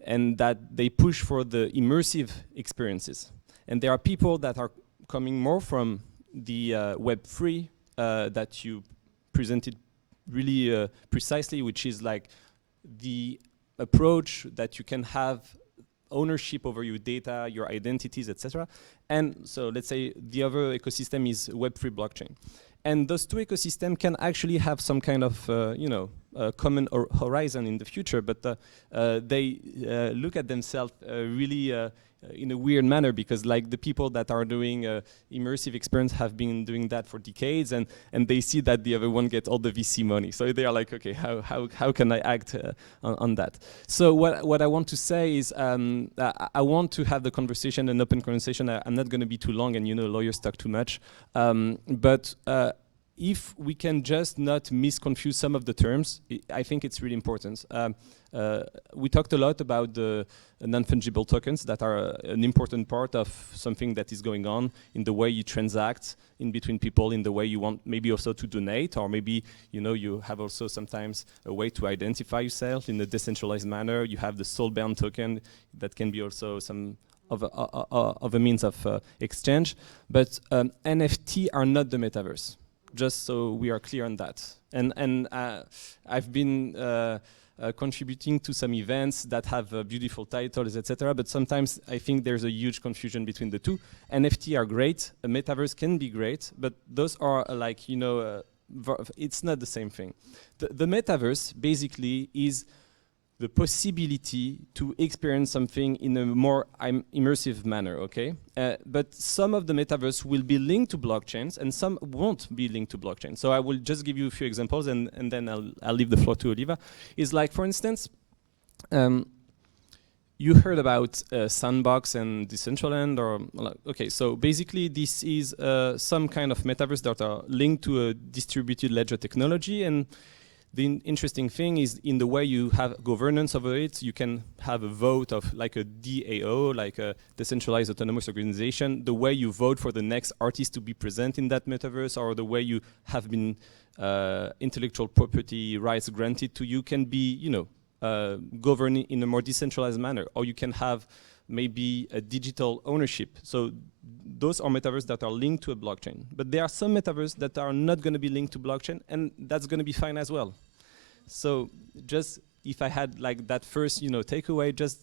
and that they push for the immersive experiences. And there are people that are coming more from the Web3 that you presented really precisely, which is like the approach that you can have ownership over your data, your identities, etc. And so let's say the other ecosystem is Web3 blockchain. And those two ecosystems can actually have some kind of, common horizon in the future, but they look at themselves really in a weird manner, because like the people that are doing immersive experience have been doing that for decades, and they see that the other one gets all the VC money. So they are like, okay, how can I act on that? So what I want to say is I want to have the conversation, an open conversation. I'm not going to be too long, and lawyers talk too much. But if we can just not misconfuse some of the terms, I think it's really important. We talked a lot about the non-fungible tokens that are an important part of something that is going on in the way you transact in between people, in the way you want maybe also to donate, or maybe you have also sometimes a way to identify yourself in a decentralized manner. You have the soul-bound token that can be also some of a means of exchange. But NFT are not the metaverse, just so we are clear on that. And I've been contributing to some events that have beautiful titles, etc. But sometimes I think there's a huge confusion between the two. NFT are great, a metaverse can be great, but those are like, it's not the same thing. The metaverse basically is the possibility to experience something in a more immersive manner, okay? But some of the metaverse will be linked to blockchains and some won't be linked to blockchain. So I will just give you a few examples and then I'll leave the floor to Oliva. Is like, for instance, you heard about Sandbox and Decentraland, or okay, so basically this is some kind of metaverse that are linked to a distributed ledger technology. And the interesting thing is in the way you have governance over it, you can have a vote of like a DAO, like a decentralized autonomous organization, the way you vote for the next artist to be present in that metaverse, or the way you have been intellectual property rights granted to you can be, governed in a more decentralized manner, or you can have maybe a digital ownership. So those are metaverses that are linked to a blockchain. But there are some metaverses that are not going to be linked to blockchain, and that's going to be fine as well. So just if I had like that first, takeaway, just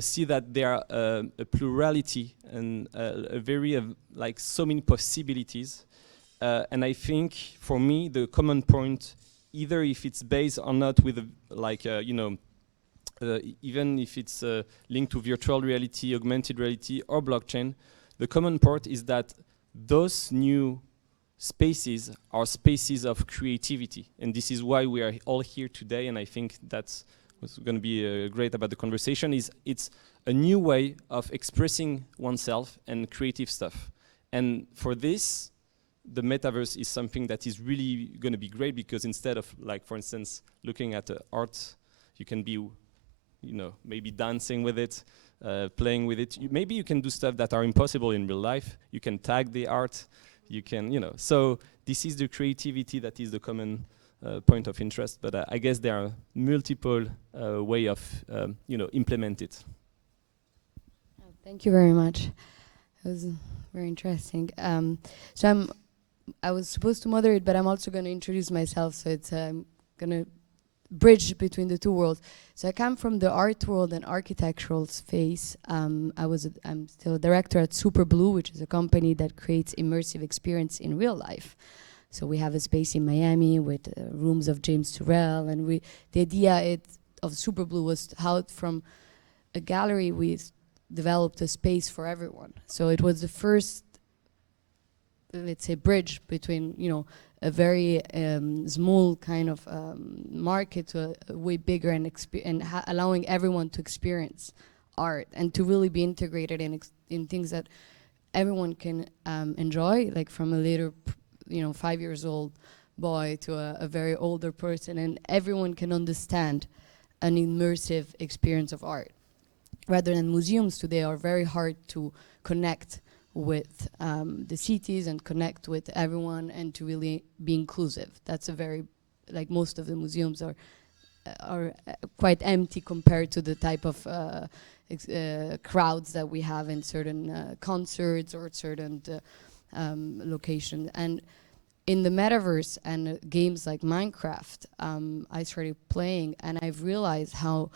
see that there are a plurality and a very like so many possibilities. And I think for me, the common point, either if it's based or not with even if it's linked to virtual reality, augmented reality, or blockchain, the common part is that those new spaces are spaces of creativity. And this is why we are all here today, and I think that's what's going to be great about the conversation, is it's a new way of expressing oneself and creative stuff. And for this, the metaverse is something that is really going to be great, because instead of, like, for instance, looking at art, you can be maybe dancing with it, playing with it. Maybe you can do stuff that are impossible in real life. You can tag the art. You can, So this is the creativity that is the common point of interest. But I guess there are multiple way of, implement it. Thank you very much. It was very interesting. So I was supposed to moderate, but I'm also going to introduce myself. So it's going to bridge between the two worlds. So I come from the art world and architectural space. I'm still a director at Superblue, which is a company that creates immersive experience in real life. So we have a space in Miami with rooms of James Turrell, and the idea of Superblue was how from a gallery we developed a space for everyone. So it was the first, let's say, bridge between a very small kind of market to a way bigger and allowing everyone to experience art and to really be integrated in things that everyone can enjoy, like from a later 5 years old boy to a very older person, and everyone can understand an immersive experience of art. Rather than museums today are very hard to connect with the cities and connect with everyone and to really be inclusive. That's a very, like most of the museums are quite empty compared to the type of crowds that we have in certain concerts or certain locations. And in the metaverse and games like Minecraft, I started playing and I've realized how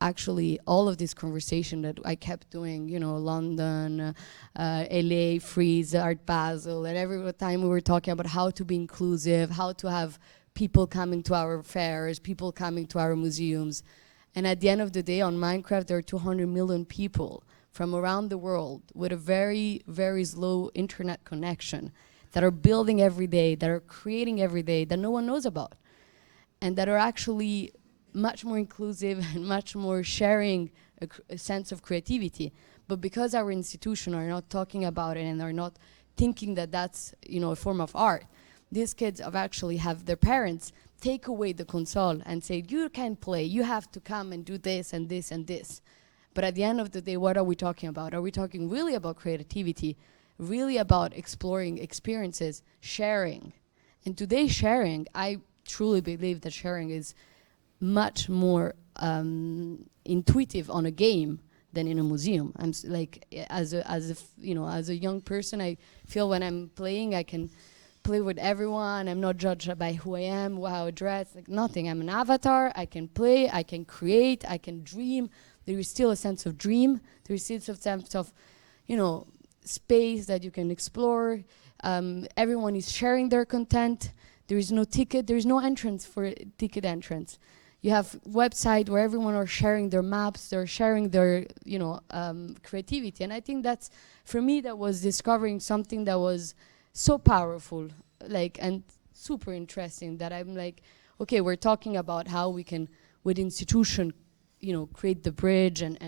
actually all of this conversation that I kept doing, you know, London, LA, Freeze, Art Basel, and every time we were talking about how to be inclusive, how to have people coming to our fairs, people coming to our museums. And at the end of the day, on Minecraft, there are 200 million people from around the world with a very, very slow internet connection that are building every day, that are creating every day, that no one knows about, and that are actually much more inclusive and much more sharing a sense of creativity. But because our institutions are not talking about it and are not thinking that that's, you know, a form of art, these kids have actually have their parents take away the console and say, you can't play, you have to come and do this and this and this. But at the end of the day, what are we talking about? Are we talking really about creativity, really about exploring experiences, sharing? And today sharing, I truly believe that sharing is much more intuitive on a game than in a museum. I'm as a young person, I feel when I'm playing, I can play with everyone. I'm not judged by who I am, how I dress, like nothing. I'm an avatar. I can play. I can create. I can dream. There is still a sense of dream. There is still a sense of, you know, space that you can explore. Everyone is sharing their content. There is no ticket. There is no entrance for ticket entrance. You have website where everyone are sharing their maps. They're sharing their, you know, creativity. And I think that's, for me, that was discovering something that was so powerful, like, and super interesting, that I'm like, okay, we're talking about how we can, with institution, you know, create the bridge and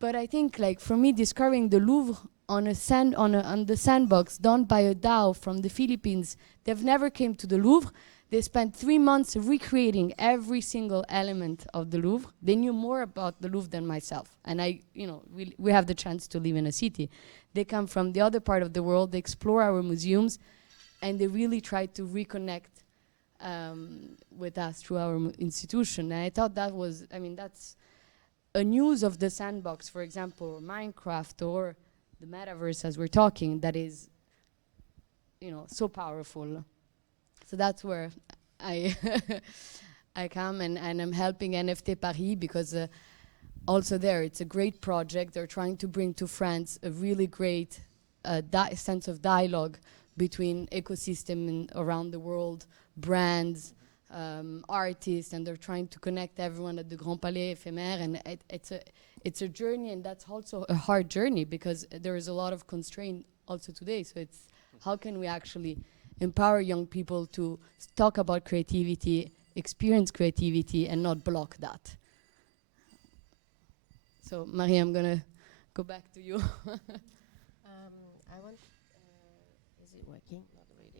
but I think, like, for me, discovering the Louvre on the sandbox done by a DAO from the Philippines, they've never came to the Louvre. They spent 3 months recreating every single element of the Louvre. They knew more about the Louvre than myself. And I, you know, we have the chance to live in a city. They come from the other part of the world, they explore our museums, and they really try to reconnect with us through our institution. And I thought that was, I mean, that's a news of the sandbox, for example, or Minecraft, or the metaverse as we're talking, that is, you know, so powerful. So that's where I I come and I'm helping NFT Paris, because also there it's a great project. They're trying to bring to France a really great sense of dialogue between ecosystem and around the world, brands, artists, and they're trying to connect everyone at the Grand Palais Éphémère. And it's a journey, and that's also a hard journey, because there is a lot of constraint also today. So it's how can we actually empower young people to talk about creativity, experience creativity, and not block that. So, Marie, I'm gonna go back to you. I want. Is it working? Not really.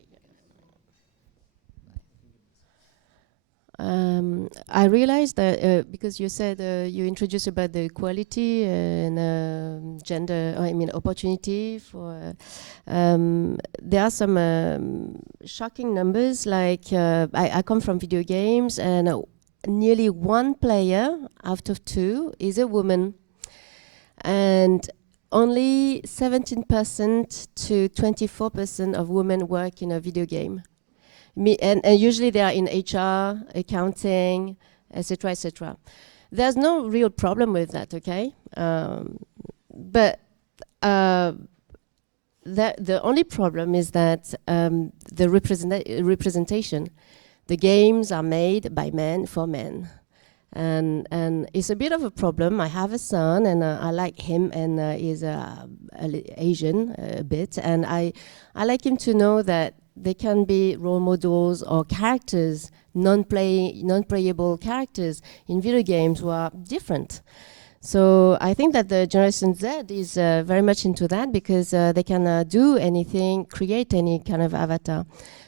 I realized that because you said you introduced about the equality and gender, I mean opportunity for. There are some shocking numbers. Like I come from video games, and nearly 1 player out of 2 is a woman, and only 17% to 24% of women work in a video game. And usually they are in HR, accounting, etc., etc. There's no real problem with that, okay? But the only problem is that the representation, the games are made by men for men. And it's a bit of a problem. I have a son, and I like him, and he's Asian a bit, and I like him to know that they can be role models or characters, non-playable characters in video games who are different. So I think that the Generation Z is very much into that, because they can do anything, create any kind of avatar.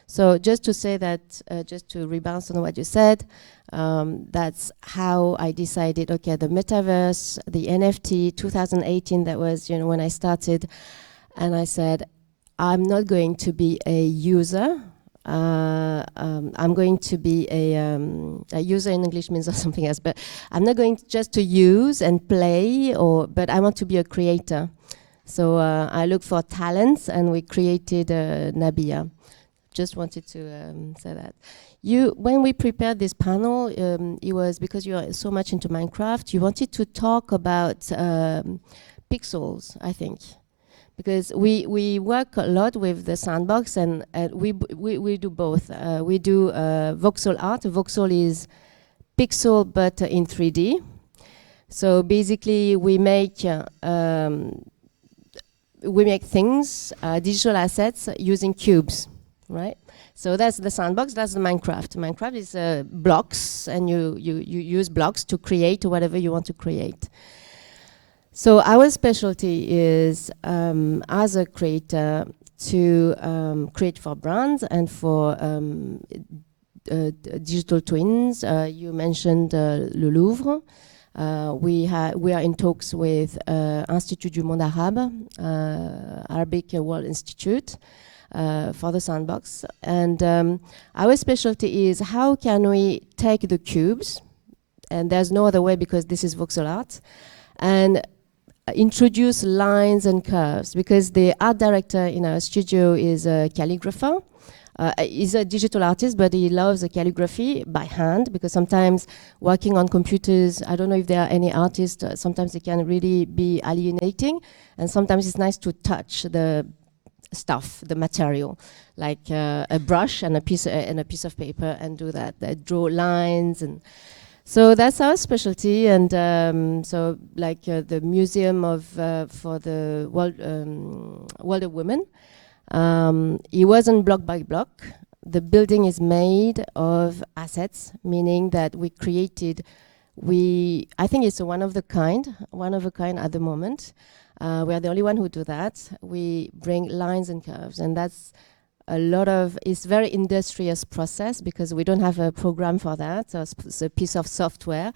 So just to say that, just to rebound on what you said, That's how I decided, okay, the metaverse, the NFT, 2018, that was, you know, when I started, and I said, I'm not going to be a user. I'm going to be a user in English means something else, but I'm not going just to use and play, but I want to be a creator. So I looked for talents, and we created Nabia. Just wanted to say that. When we prepared this panel, it was because you are so much into Minecraft. You wanted to talk about pixels, I think, because we work a lot with the sandbox, and we do both. We do voxel art. Voxel is pixel, but in 3D. So basically, we make things, digital assets, using cubes, right? So that's the sandbox, that's the Minecraft. Minecraft is blocks, and you use blocks to create whatever you want to create. So our specialty is, as a creator, to create for brands and for digital twins. You mentioned Le Louvre. We are in talks with Institut du Monde Arabe, Arabic World Institute, for the sandbox. And our specialty is how can we take the cubes, and there's no other way because this is voxel art, and introduce lines and curves, because the art director in our studio is a calligrapher. He's a digital artist, but he loves the calligraphy by hand, because sometimes working on computers, I don't know if there are any artists, sometimes it can really be alienating, and sometimes it's nice to touch the stuff, the material, like a brush and a piece of paper, and do that, draw lines. And so that's our specialty. And so like the museum for the World of Women, it wasn't block by block. The building is made of assets, meaning that we created, I think it's a one of a kind at the moment. We are the only one who do that. We bring lines and curves, and that's it's very industrious process, because we don't have a program for that. So it's a piece of software.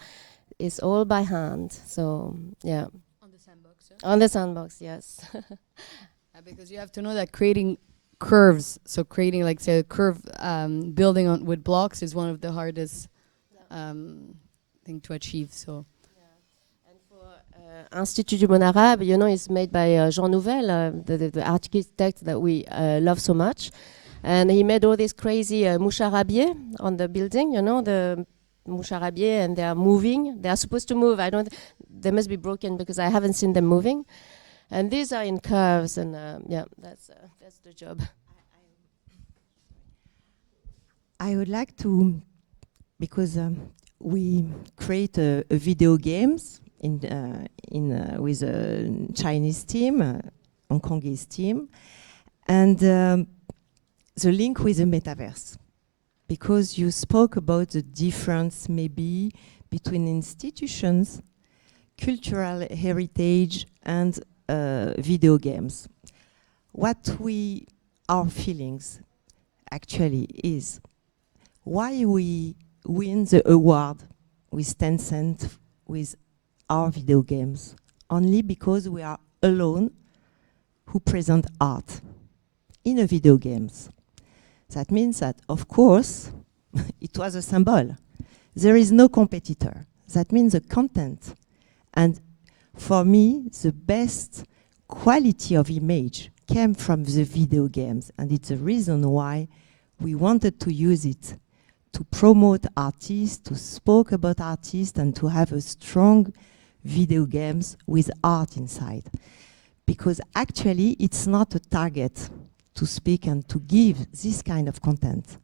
It's all by hand. So yeah. On the sandbox. Yeah? On the sandbox, yes. Because you have to know that creating curves, so creating like say a curve building with blocks is one of the hardest thing to achieve. So. Institut du Monde Arabe, you know, is made by Jean Nouvel, the architect that we love so much. And he made all these crazy moucharabiers on the building, you know, the moucharabiers, and they are moving. They are supposed to move. They must be broken because I haven't seen them moving. And these are in curves, and yeah, that's the job. I would like to, because we create a video games with a Chinese team, Hong Kongese team, and the link with the metaverse, because you spoke about the difference maybe between institutions, cultural heritage, and video games. What our feelings actually is why we win the award with Tencent with our video games, only because we are alone who present art in a video games. That means that, of course, it was a symbol. There is no competitor. That means the content. And for me, the best quality of image came from the video games. And it's the reason why we wanted to use it to promote artists, to speak about artists, and to have a strong video games with art inside. Because actually, it's not a target to speak and to give this kind of content.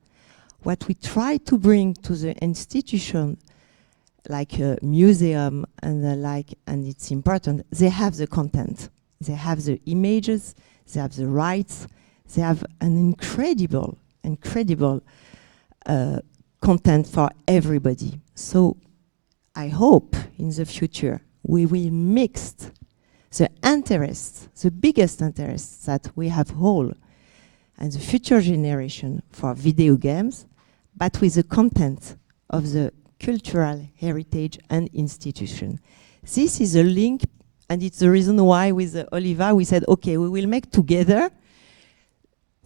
What we try to bring to the institution, like a museum and and it's important, they have the content, they have the images, they have the rights, they have an incredible content for everybody. So I hope in the future we will mix the interests, the biggest interests that we have all, and the future generation for video games, but with the content of the cultural heritage and institution. This is a link, and it's the reason why with Oliva we said, okay, we will make together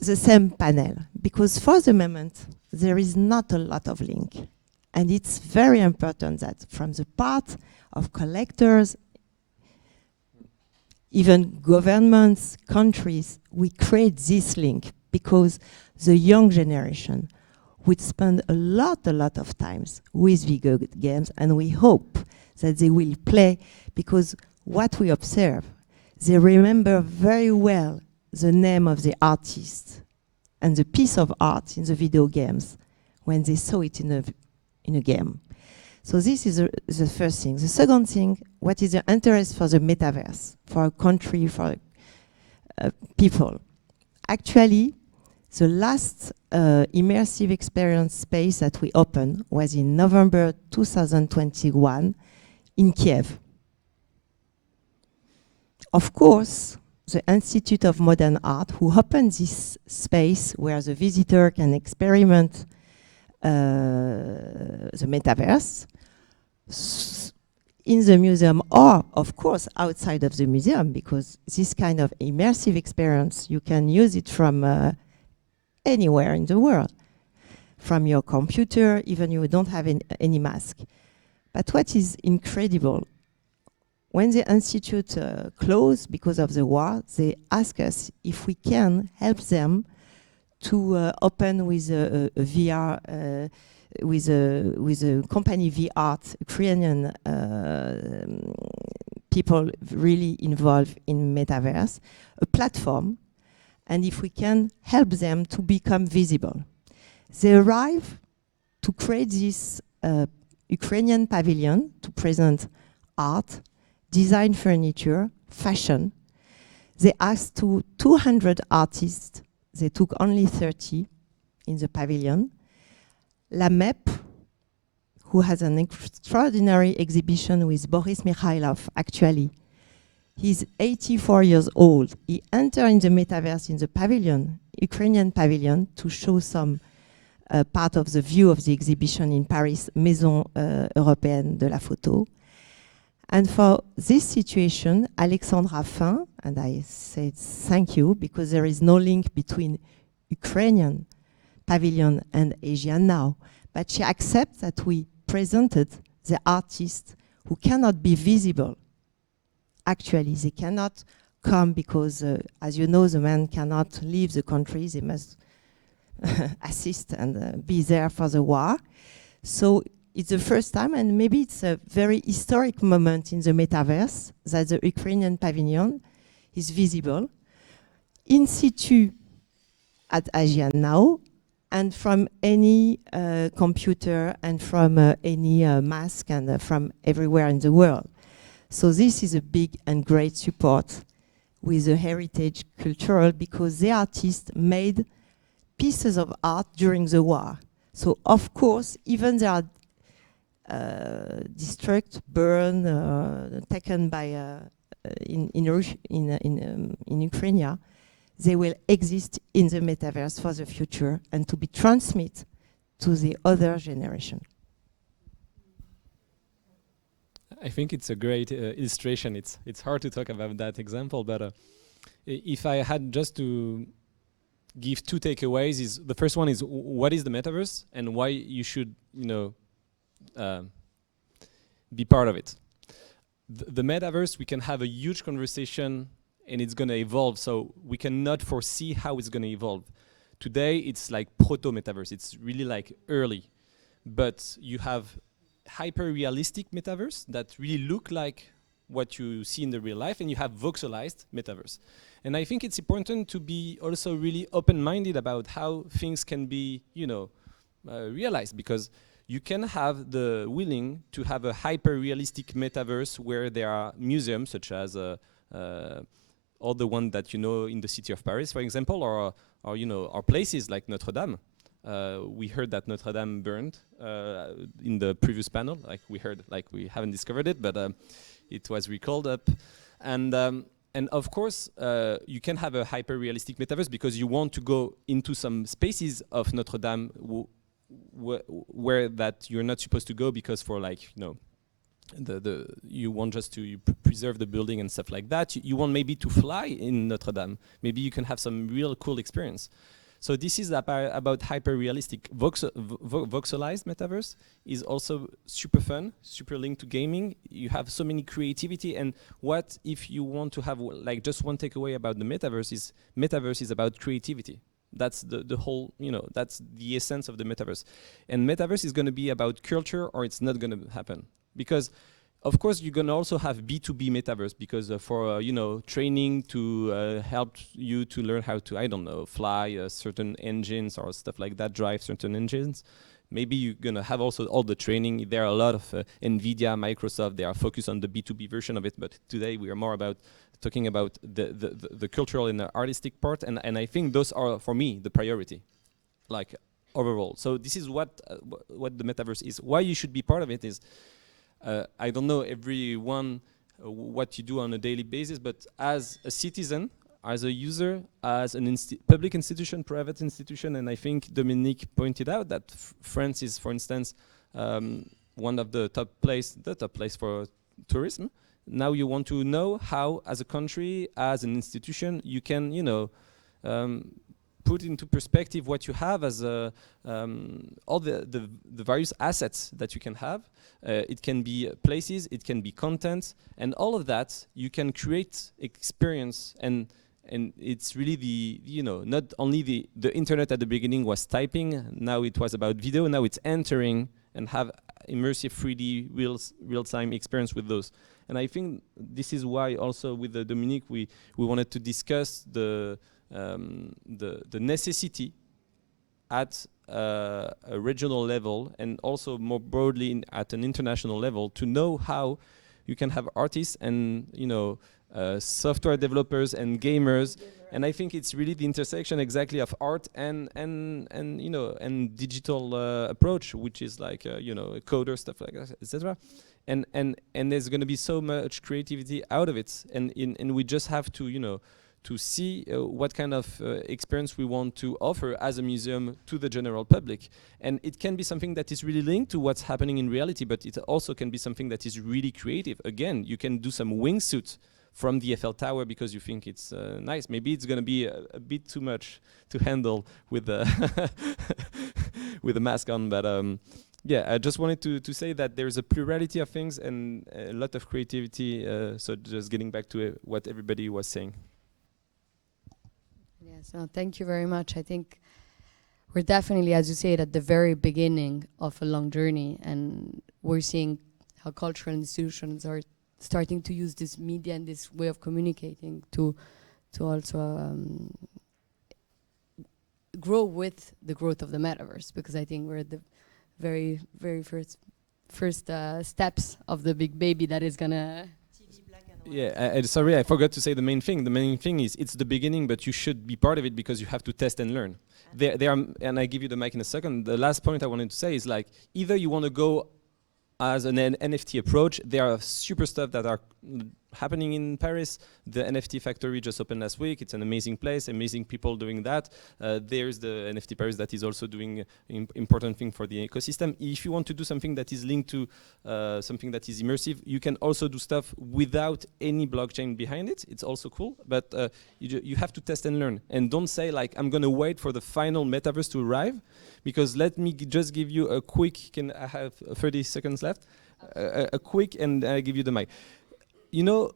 the same panel, because for the moment there is not a lot of link. And it's very important that from the part of collectors, even governments, countries, we create this link, because the young generation would spend a lot of times with video games, and we hope that they will play, because what we observe, they remember very well the name of the artist and the piece of art in the video games when they saw it in a game. So this is the first thing. The second thing, what is the interest for the metaverse, for a country, for people? Actually, the last immersive experience space that we opened was in November 2021 in Kiev. Of course, the Institute of Modern Art, who opened this space where the visitor can experiment the metaverse in the museum, or of course outside of the museum, because this kind of immersive experience, you can use it from anywhere in the world, from your computer, even you don't have any mask. But what is incredible, when the institute closed because of the war, they ask us if we can help them to open with a VR, with a company VR, Ukrainian people really involved in metaverse, a platform, and if we can help them to become visible. They arrive to create this Ukrainian pavilion to present art, design furniture, fashion. They asked 200 artists. They took only 30 in the pavilion. La MEP, who has an extraordinary exhibition with Boris Mikhailov, actually. He's 84 years old. He entered in the metaverse in the pavilion, Ukrainian pavilion, to show some part of the view of the exhibition in Paris, Maison Européenne de la Photo. And for this situation, Alexandra Fin, and I said thank you, because there is no link between Ukrainian pavilion and Asia now, but she accepts that we presented the artists who cannot be visible. Actually, they cannot come because, as you know, the men cannot leave the country. They must assist and be there for the war. So it's the first time, and maybe it's a very historic moment in the metaverse, that the Ukrainian pavilion is visible in situ at Asia now, and from any computer and from any mask and from everywhere in the world. So this is a big and great support with the heritage cultural, because the artists made pieces of art during the war. So of course, even they are destroyed, burned, taken by in Ukraine, they will exist in the metaverse for the future and to be transmitted to the other generation. I think it's a great illustration. It's hard to talk about that example, but if I had just to give two takeaways, is the first one is what is the metaverse and why you should, be part of it. The metaverse, we can have a huge conversation and it's going to evolve, so we cannot foresee how it's going to evolve. Today, it's like proto-metaverse. It's really like early. But you have hyper-realistic metaverse that really look like what you see in the real life, and you have voxelized metaverse. And I think it's important to be also really open-minded about how things can be, realized, because you can have the willing to have a hyper-realistic metaverse where there are museums such as all the one that you know in the city of Paris, for example, or places like Notre Dame. We heard that Notre Dame burned in the previous panel. We haven't discovered it, but it was recalled up. And of course, you can have a hyper-realistic metaverse because you want to go into some spaces of Notre Dame where that you're not supposed to go because for like, you know, you want just to preserve the building and stuff like that. You want maybe to fly in Notre Dame. Maybe you can have some real cool experience. So this is about hyper-realistic. Voxelized metaverse is also super fun, super linked to gaming. You have so many creativity, and what if you want to have like just one takeaway about the metaverse is about creativity. That's the whole, you know, that's the essence of the metaverse. And metaverse is going to be about culture, or it's not going to happen. Because of course you're going to also have B2B metaverse, because for you know, training to help you to learn how to, I don't know, fly certain engines or stuff like that, drive certain engines. Maybe you're going to have also all the training. There are a lot of NVIDIA, Microsoft, they are focused on the B2B version of it, but today we are more about talking about the cultural and the artistic part, and I think those are, for me, the priority, like overall. So this is what the metaverse is. Why you should be part of it is, I don't know everyone what you do on a daily basis, but as a citizen, as a user, as an public institution, private institution, and I think Dominique pointed out that France is, for instance, one of the top place for tourism. Now you want to know how, as a country, as an institution, you can, you know, put into perspective what you have as all the various assets that you can have. It can be places, it can be content, and all of that you can create experience, and it's really the, you know, not only the internet at the beginning was typing, now it was about video, now it's entering and have immersive 3D real-time experience with those. And I think this is why also with Dominique we wanted to discuss the necessity at a regional level, and also more broadly at an international level, to know how you can have artists and, you know, software developers and gamers. And I think it's really the intersection exactly of art and you know, and digital approach, which is like you know, a coder, stuff like that, etc. And there's going to be so much creativity out of it, and we just have to, you know, to see what kind of experience we want to offer as a museum to the general public. And it can be something that is really linked to what's happening in reality, but it also can be something that is really creative. Again, you can do some wingsuit from the Eiffel Tower because you think it's nice. Maybe it's going to be a bit too much to handle with the with the mask on, but yeah, I just wanted to say that there's a plurality of things and a lot of creativity. So just getting back to what everybody was saying. Yes, no, thank you very much. I think we're definitely, as you said, at the very beginning of a long journey, and we're seeing how cultural institutions are starting to use this media and this way of communicating to also grow with the growth of the metaverse, because I think we're at the very first steps of the big baby that is gonna. Yeah, sorry, I forgot to say the main thing. The main thing is it's the beginning, but you should be part of it because you have to test and learn. There are, and I give you the mic in a second. The last point I wanted to say is, like, either you want to go as an NFT approach. There are super stuff that are happening in Paris. The NFT factory just opened last week. It's an amazing place, amazing people doing that. There's the NFT Paris that is also doing important thing for the ecosystem. If you want to do something that is linked to something that is immersive, you can also do stuff without any blockchain behind it. It's also cool, but you have to test and learn. And don't say, like, I'm gonna wait for the final metaverse to arrive, because let me just give you a quick, can I have 30 seconds left? A quick, and I give you the mic. You know,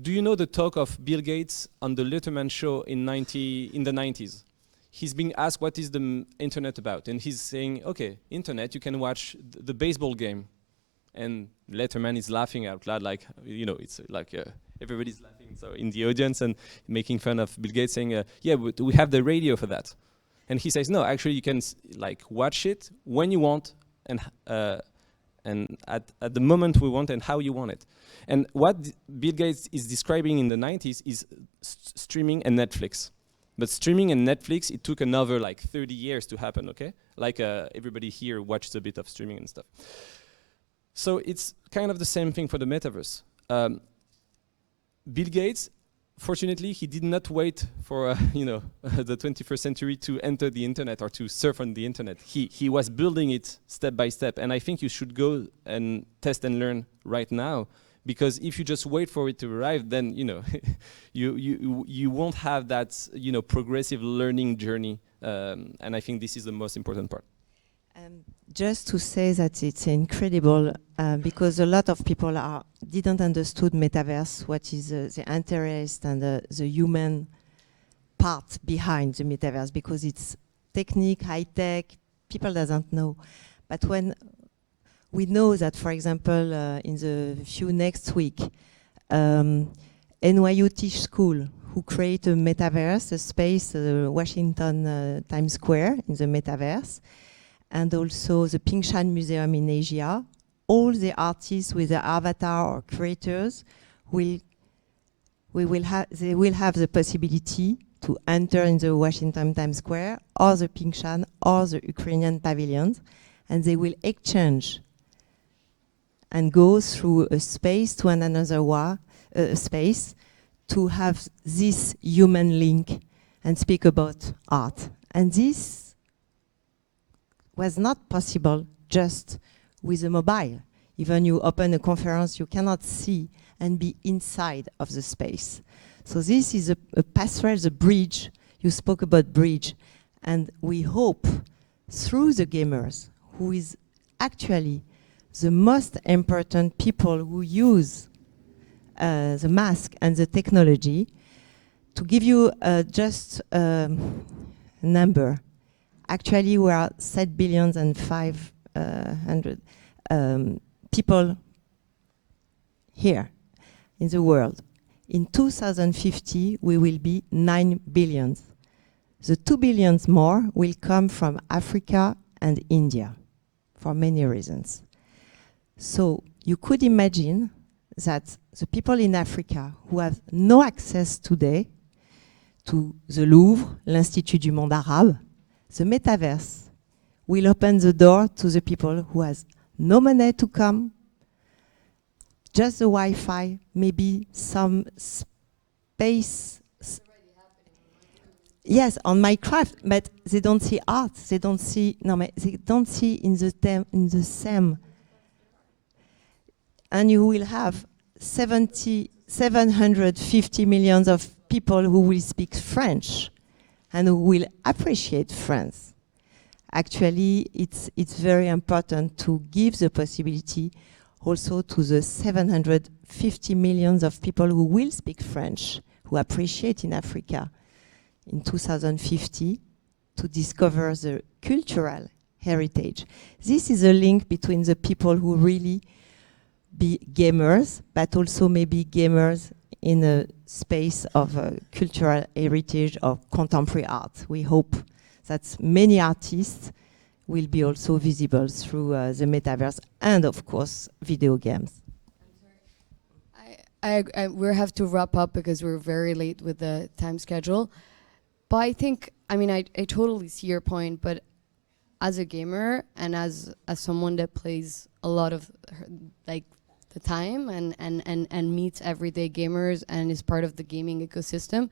do you know the talk of Bill Gates on the Letterman show in the 90s? He's being asked what is the internet about, and he's saying, okay, internet, you can watch the baseball game. And Letterman is laughing out loud, like, you know, it's like everybody's laughing, so in the audience, and making fun of Bill Gates, saying, yeah, but we have the radio for that. And he says, no, actually you can like watch it when you want, and at the moment we want and how you want it. And what Bill Gates is describing in the 90s is streaming and Netflix. But streaming and Netflix, it took another like 30 years to happen, okay? Like everybody here watched a bit of streaming and stuff. So it's kind of the same thing for the metaverse. Bill Gates fortunately, he did not wait for the 21st century to enter the internet or to surf on the internet. He was building it step by step, and I think you should go and test and learn right now, because if you just wait for it to arrive, then you won't have that progressive learning journey, and I think this is the most important part. Just to say that it's incredible because a lot of people didn't understood metaverse, what is the interest and the human part behind the metaverse, because it's technique, high tech, people doesn't know. But when we know that, for example, in the few next week, NYU Tisch School, who create a metaverse, a space, Washington Times Square in the metaverse, and also the Pingshan Museum in Asia, all the artists with their avatar or creators they will have the possibility to enter in the Washington Times Square or the Pingshan or the Ukrainian pavilions, and they will exchange and go through a space to another space to have this human link and speak about art. And this was not possible just with a mobile. Even you open a conference, you cannot see and be inside of the space. So this is a password, the bridge. You spoke about bridge. And we hope through the gamers, who is actually the most important people who use the mask and the technology, to give you just a number. Actually, we are 7,500,000,000 people here in the world. In 2050, we will be 9 billion. The 2 billion more will come from Africa and India for many reasons. So you could imagine that the people in Africa who have no access today to the Louvre, l'Institut du Monde Arabe, the metaverse will open the door to the people who has no money to come, just the Wi-Fi, maybe some space. Yes, on Minecraft, but they don't see art. They don't see they don't see in the same. And you will have 750 million of people who will speak French and who will appreciate France. Actually, it's very important to give the possibility also to the 750 million of people who will speak French, who appreciate in Africa in 2050, to discover the cultural heritage. This is a link between the people who really be gamers, but also maybe gamers in a space of cultural heritage of contemporary art. We hope that many artists will be also visible through the metaverse and, of course, video games. We have to wrap up because we're very late with the time schedule. But I think, I totally see your point, but as a gamer and as someone that plays a lot of the time and meets everyday gamers and is part of the gaming ecosystem,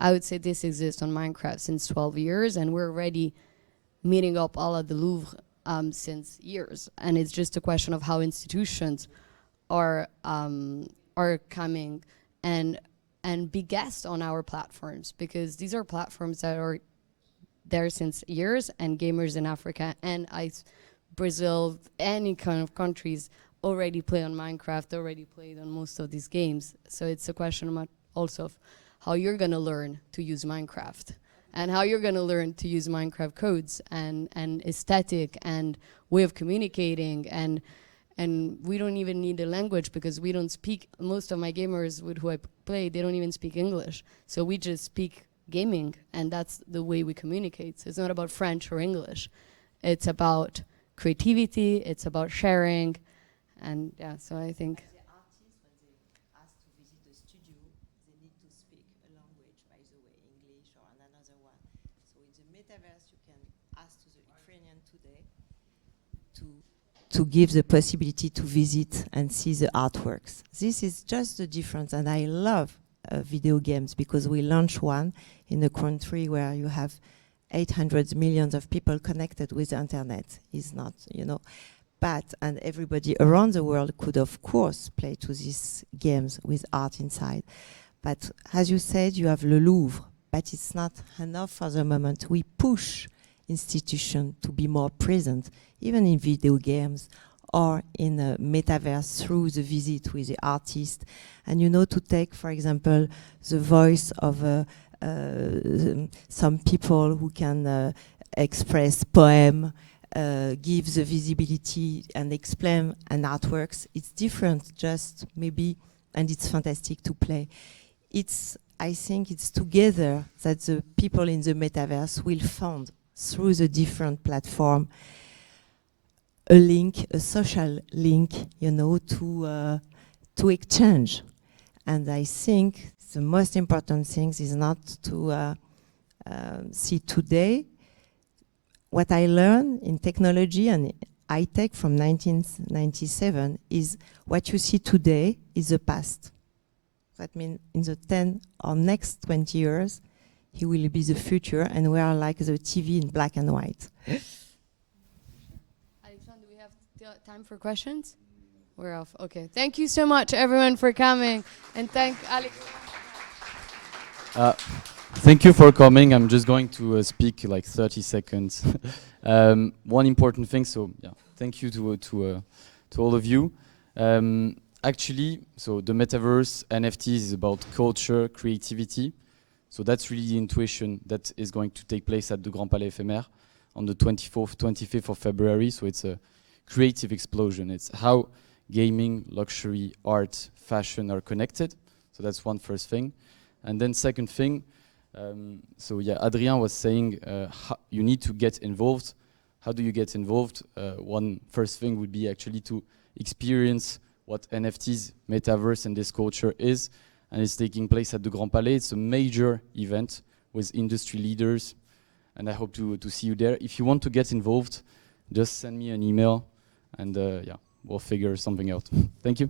I would say this exists on Minecraft since 12 years, and we're already meeting up all at the Louvre since years. And it's just a question of how institutions are coming and be guests on our platforms, because these are platforms that are there since years, and gamers in Africa and Brazil, any kind of countries already play on Minecraft, already played on most of these games. So it's a question about also of how you're going to learn to use Minecraft and how you're going to learn to use Minecraft codes and aesthetic and way of communicating. And we don't even need a language, because we don't speak, most of my gamers with who I play, they don't even speak English. So we just speak gaming, and that's the way we communicate. So it's not about French or English. It's about creativity, it's about sharing. And yeah, so I think. The artists, when they ask to visit the studio, they need to speak a language, by the way, English or another one. So in the metaverse, you can ask to the Ukrainian today to give the possibility to visit and see the artworks. This is just the difference, and I love video games, because we launched one in a country where you have 800 million of people connected with the internet. Is not, you know, but and everybody around the world could of course play to these games with art inside. But as you said, you have Le Louvre, but it's not enough for the moment. We push institutions to be more present, even in video games or in a metaverse through the visit with the artist. And you know, to take, for example, the voice of some people who can express poem, give the visibility and explain an artworks. It's different, just maybe, and it's fantastic to play. I think it's together that the people in the metaverse will find through the different platform a link, a social link, you know, to exchange. And I think the most important thing is not to see today. What I learned in technology and high-tech from 1997 is what you see today is the past. That means in the 10 or next 20 years, he will be the future, and we are like the TV in black and white. Alexandre, do we have time for questions? We're off. Okay. Thank you so much, everyone, for coming, and thank Alex. Thank you for coming. I'm just going to speak like 30 seconds. One important thing. So yeah, thank you to all of you. Actually, so the metaverse NFTs is about culture, creativity. So that's really the intuition that is going to take place at the Grand Palais Éphémère on the 25th of February. So it's a creative explosion. It's how gaming, luxury, art, fashion are connected. So that's one first thing. And then second thing, so yeah, Adrien was saying you need to get involved. How do you get involved? One first thing would be actually to experience what NFTs, metaverse, and this culture is, and it's taking place at the Grand Palais. It's a major event with industry leaders, and I hope to see you there. If you want to get involved, just send me an email, and yeah, we'll figure something out. Thank you.